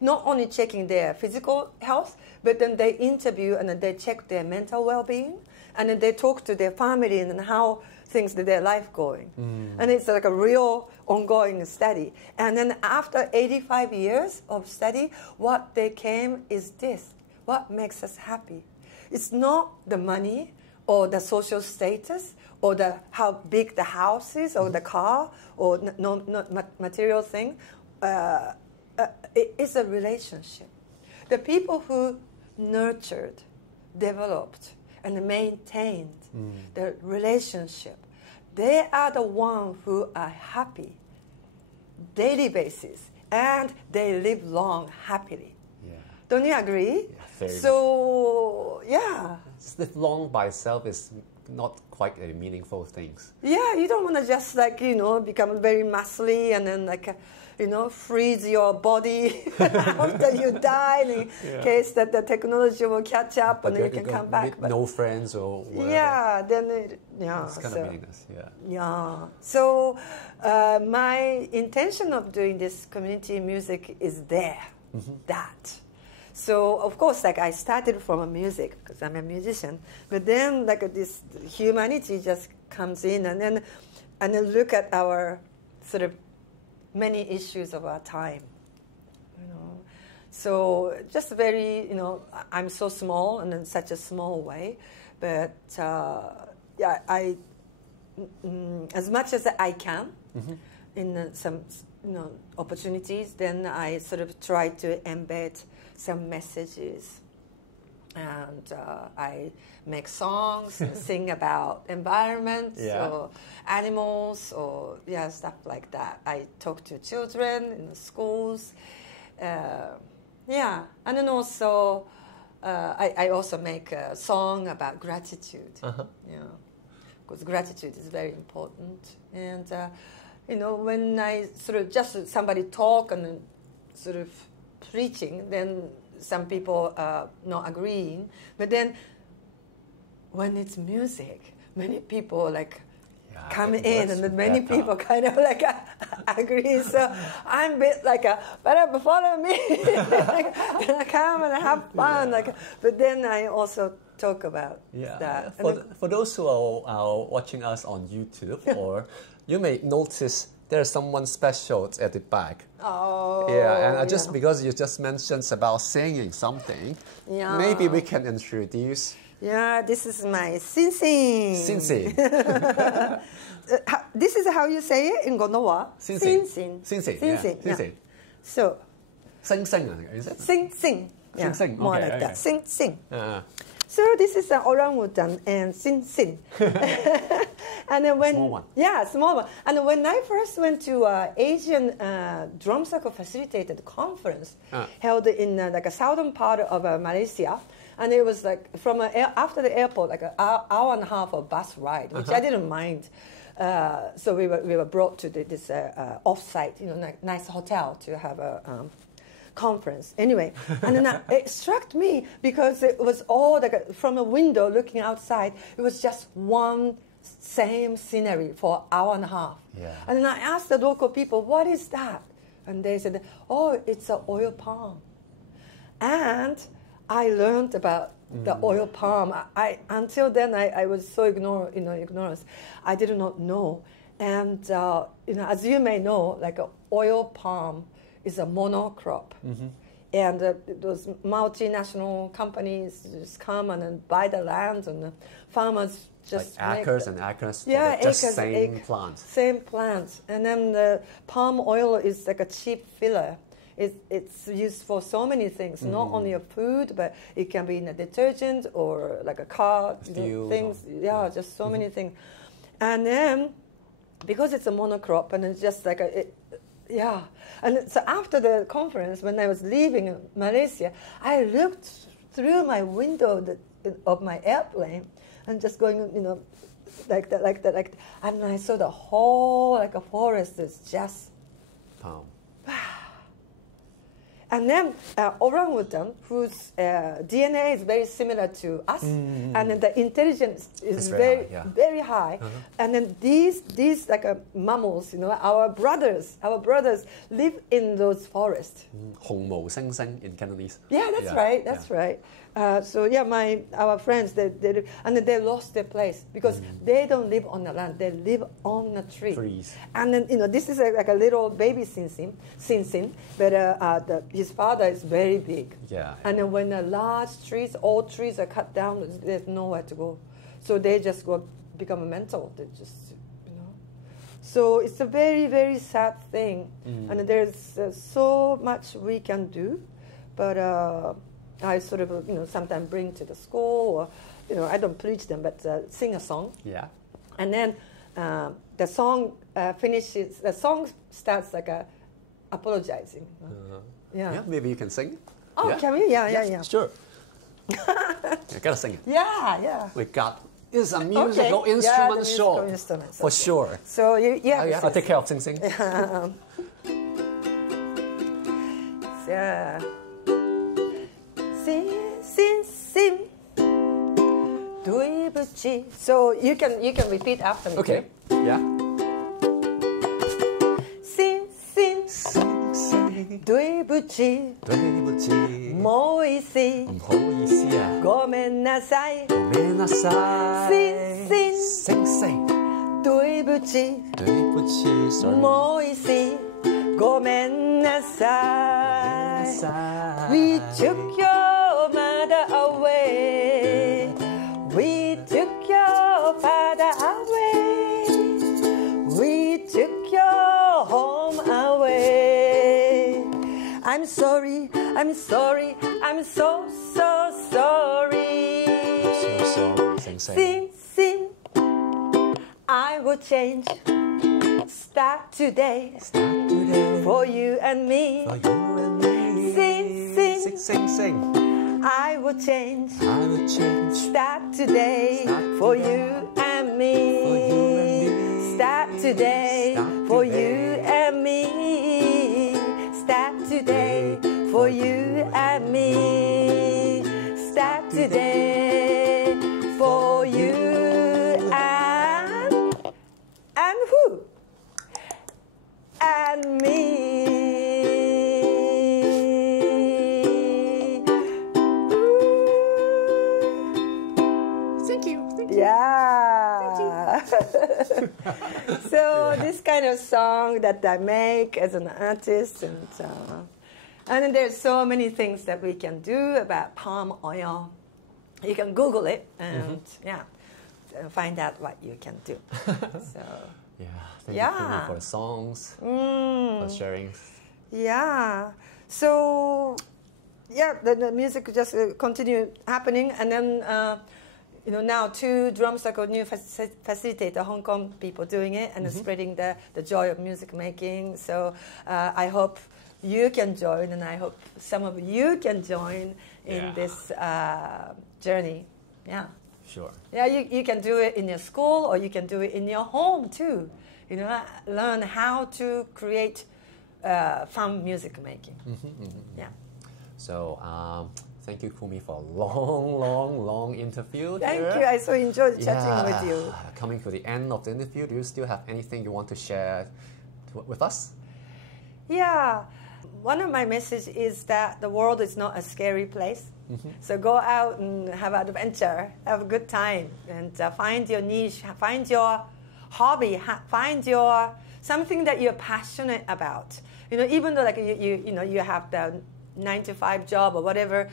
not only checking their physical health, but then they interview and then they check their mental well-being, and then they talk to their family and how things that their life going. And it's like a real ongoing study. And then after 85 years of study, what they came is this: what makes us happy? It's not the money or the social status or how big the house is or the car or not material thing. It is a relationship. The people who nurtured, developed, and maintained the relationship, they are the ones who are happy daily basis, and they live long happily. Yeah. Don't you agree? Yeah, so, yeah. Live long by itself is not quite a meaningful thing. Yeah, you don't want to just become very muscly and then freeze your body after you die in case that the technology will catch up and you can come back. But no friends or whatever. Yeah, then it's kind of meaningless. Yeah. So my intention of doing this community music is that. So of course, I started from music because I'm a musician, but then this humanity just comes in and then look at our sort of many issues of our time. So just very, I'm so small and in such a small way, but yeah, I as much as I can in some opportunities, then I sort of try to embed some messages, and I make songs and sing about environment or animals or stuff like that. I talk to children in the schools, and then also I also make a song about gratitude. Because gratitude is very important, and when I sort of just somebody talk and sort of preaching, then some people are not agreeing. But then when it's music, many people come in, and then many people kind of agree. So I'm a bit but follow me. I come and have fun. But then I also talk about that. For those who are watching us on YouTube, or you may notice there's someone special at the back. Oh. Yeah, and just because you just mentioned about singing something, maybe we can introduce. Yeah, this is my Sin-Sin. Sin-Sin. This is how you say it in Goodall. Sin-Sin. Sin-Sin. Sin-Sin. Sin-Sin. So. Sing-Sing, is it? Sing-Sing. Yeah, Sing-Sing. more okay, like that. Sing-Sing. So this is an orangutan and Sin-Sin. And then small one. Yeah, small one. And when I first went to Asian Drum Circle Facilitated conference held in a southern part of Malaysia, and it was from after the airport, an hour and a half of bus ride, which I didn't mind. So we were brought to this off-site, nice hotel to have a conference. Anyway, and then it struck me because it was all from a window looking outside. It was just one same scenery for an hour and a half. Yeah. And then I asked the local people, "What is that?" And they said, "Oh, it's an oil palm." And I learned about the oil palm. Until then I was so ignorance. I did not know. And as you may know, an oil palm is a monocrop. And those multinational companies just come and then buy the land, and the farmers just like acres and acres for acres, just same plants. Same plants. And then the palm oil is like a cheap filler. It's used for so many things, not only a food, but it can be in a detergent or like a car, things. Yeah, just so many things. And then, because it's a monocrop, and it's just like And so after the conference, when I was leaving Malaysia, I looked through my window of my airplane and just going, like that. And I saw the whole, like a forest is just palm. And then orangutan, whose DNA is very similar to us, and then the intelligence is very high. And then these like mammals, our brothers live in those forests. 紅毛猩猩 in Cantonese. Yeah, that's right. That's right. Our friends they lost their place because they don't live on the land; they live on the tree. Trees. And then this is like a little baby Sin, but his father is very big. Yeah. And then when the large trees, all trees are cut down, there's nowhere to go, so they just become mental. They just So it's a very, very sad thing, and there's so much we can do, but. I sort of, sometimes bring to the school, or, I don't preach them, but sing a song. Yeah. And then the song finishes, the song starts like apologizing. Yeah, maybe you can sing. Oh, can we? Yeah. Sure. You gotta sing it. Yeah. We got, this is a musical instrument show. For sure. So you have I'll take care of Sing Sing. Sin, 对不起. So you can repeat after me. Okay. Yeah. Sin, 对不起. もういいし. ごめんなさい. Sin, 对不起. もういいし. ごめんなさい. We took your mother away. We took your father away. We took your home away. I'm sorry, I'm so sorry. I'm so sorry. Sin, I will change. Start today. For you and me. Sing. I will change. Start today. For you and me. Start today. For you and me. Start today. For you and me. Start today. For you and who? And me. Thank you. Yeah. So this kind of song that I make as an artist, and then there's so many things that we can do about palm oil. You can Google it and find out what you can do. So. Yeah, thank you for the songs, for sharing. Yeah, so the music just continue happening, and then now 2 drum circle new facilitator, Hong Kong people doing it and spreading the joy of music making. So I hope you can join, and I hope some of you can join in this journey. Yeah. Sure. Yeah, you can do it in your school, or you can do it in your home too. Learn how to create fun music making. Yeah. So thank you, Kumi, for a long interview. Thank you. I so enjoyed chatting with you. Coming to the end of the interview, do you still have anything you want to share with us? Yeah. One of my messages is that the world is not a scary place. So go out and have adventure, have a good time, and find your niche, find your hobby, find your something that you're passionate about, even though like you have the 9-to-5 job or whatever,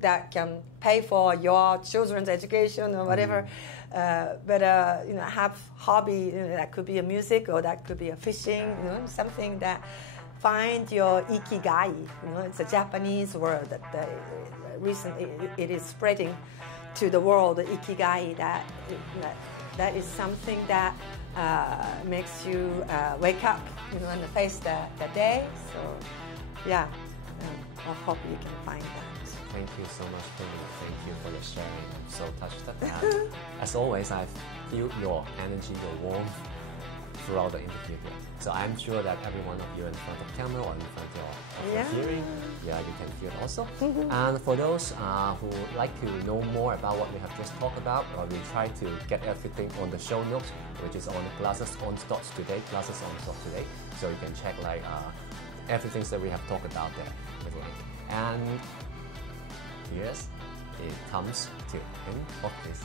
that can pay for your children's education or whatever. But have hobby, that could be a music or that could be a fishing, something that find your ikigai. It's a Japanese word that recently it is spreading to the world. Ikigai, that is something that makes you wake up, and face the day. So, yeah. I hope you can find that. Thank you so much, Kumi. Thank you for your sharing. I'm so touched at that. As always, I feel your energy, your warmth throughout the interview here. So I'm sure that every one of you in front of camera or in front of your hearing, you can feel it also. And for those who would like to know more about what we have just talked about, we try to get everything on the show notes, which is on the Classes on Stock today. So you can check everything that we have talked about there. And yes, it comes to the end of this.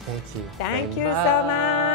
Thank you. Thank you so much.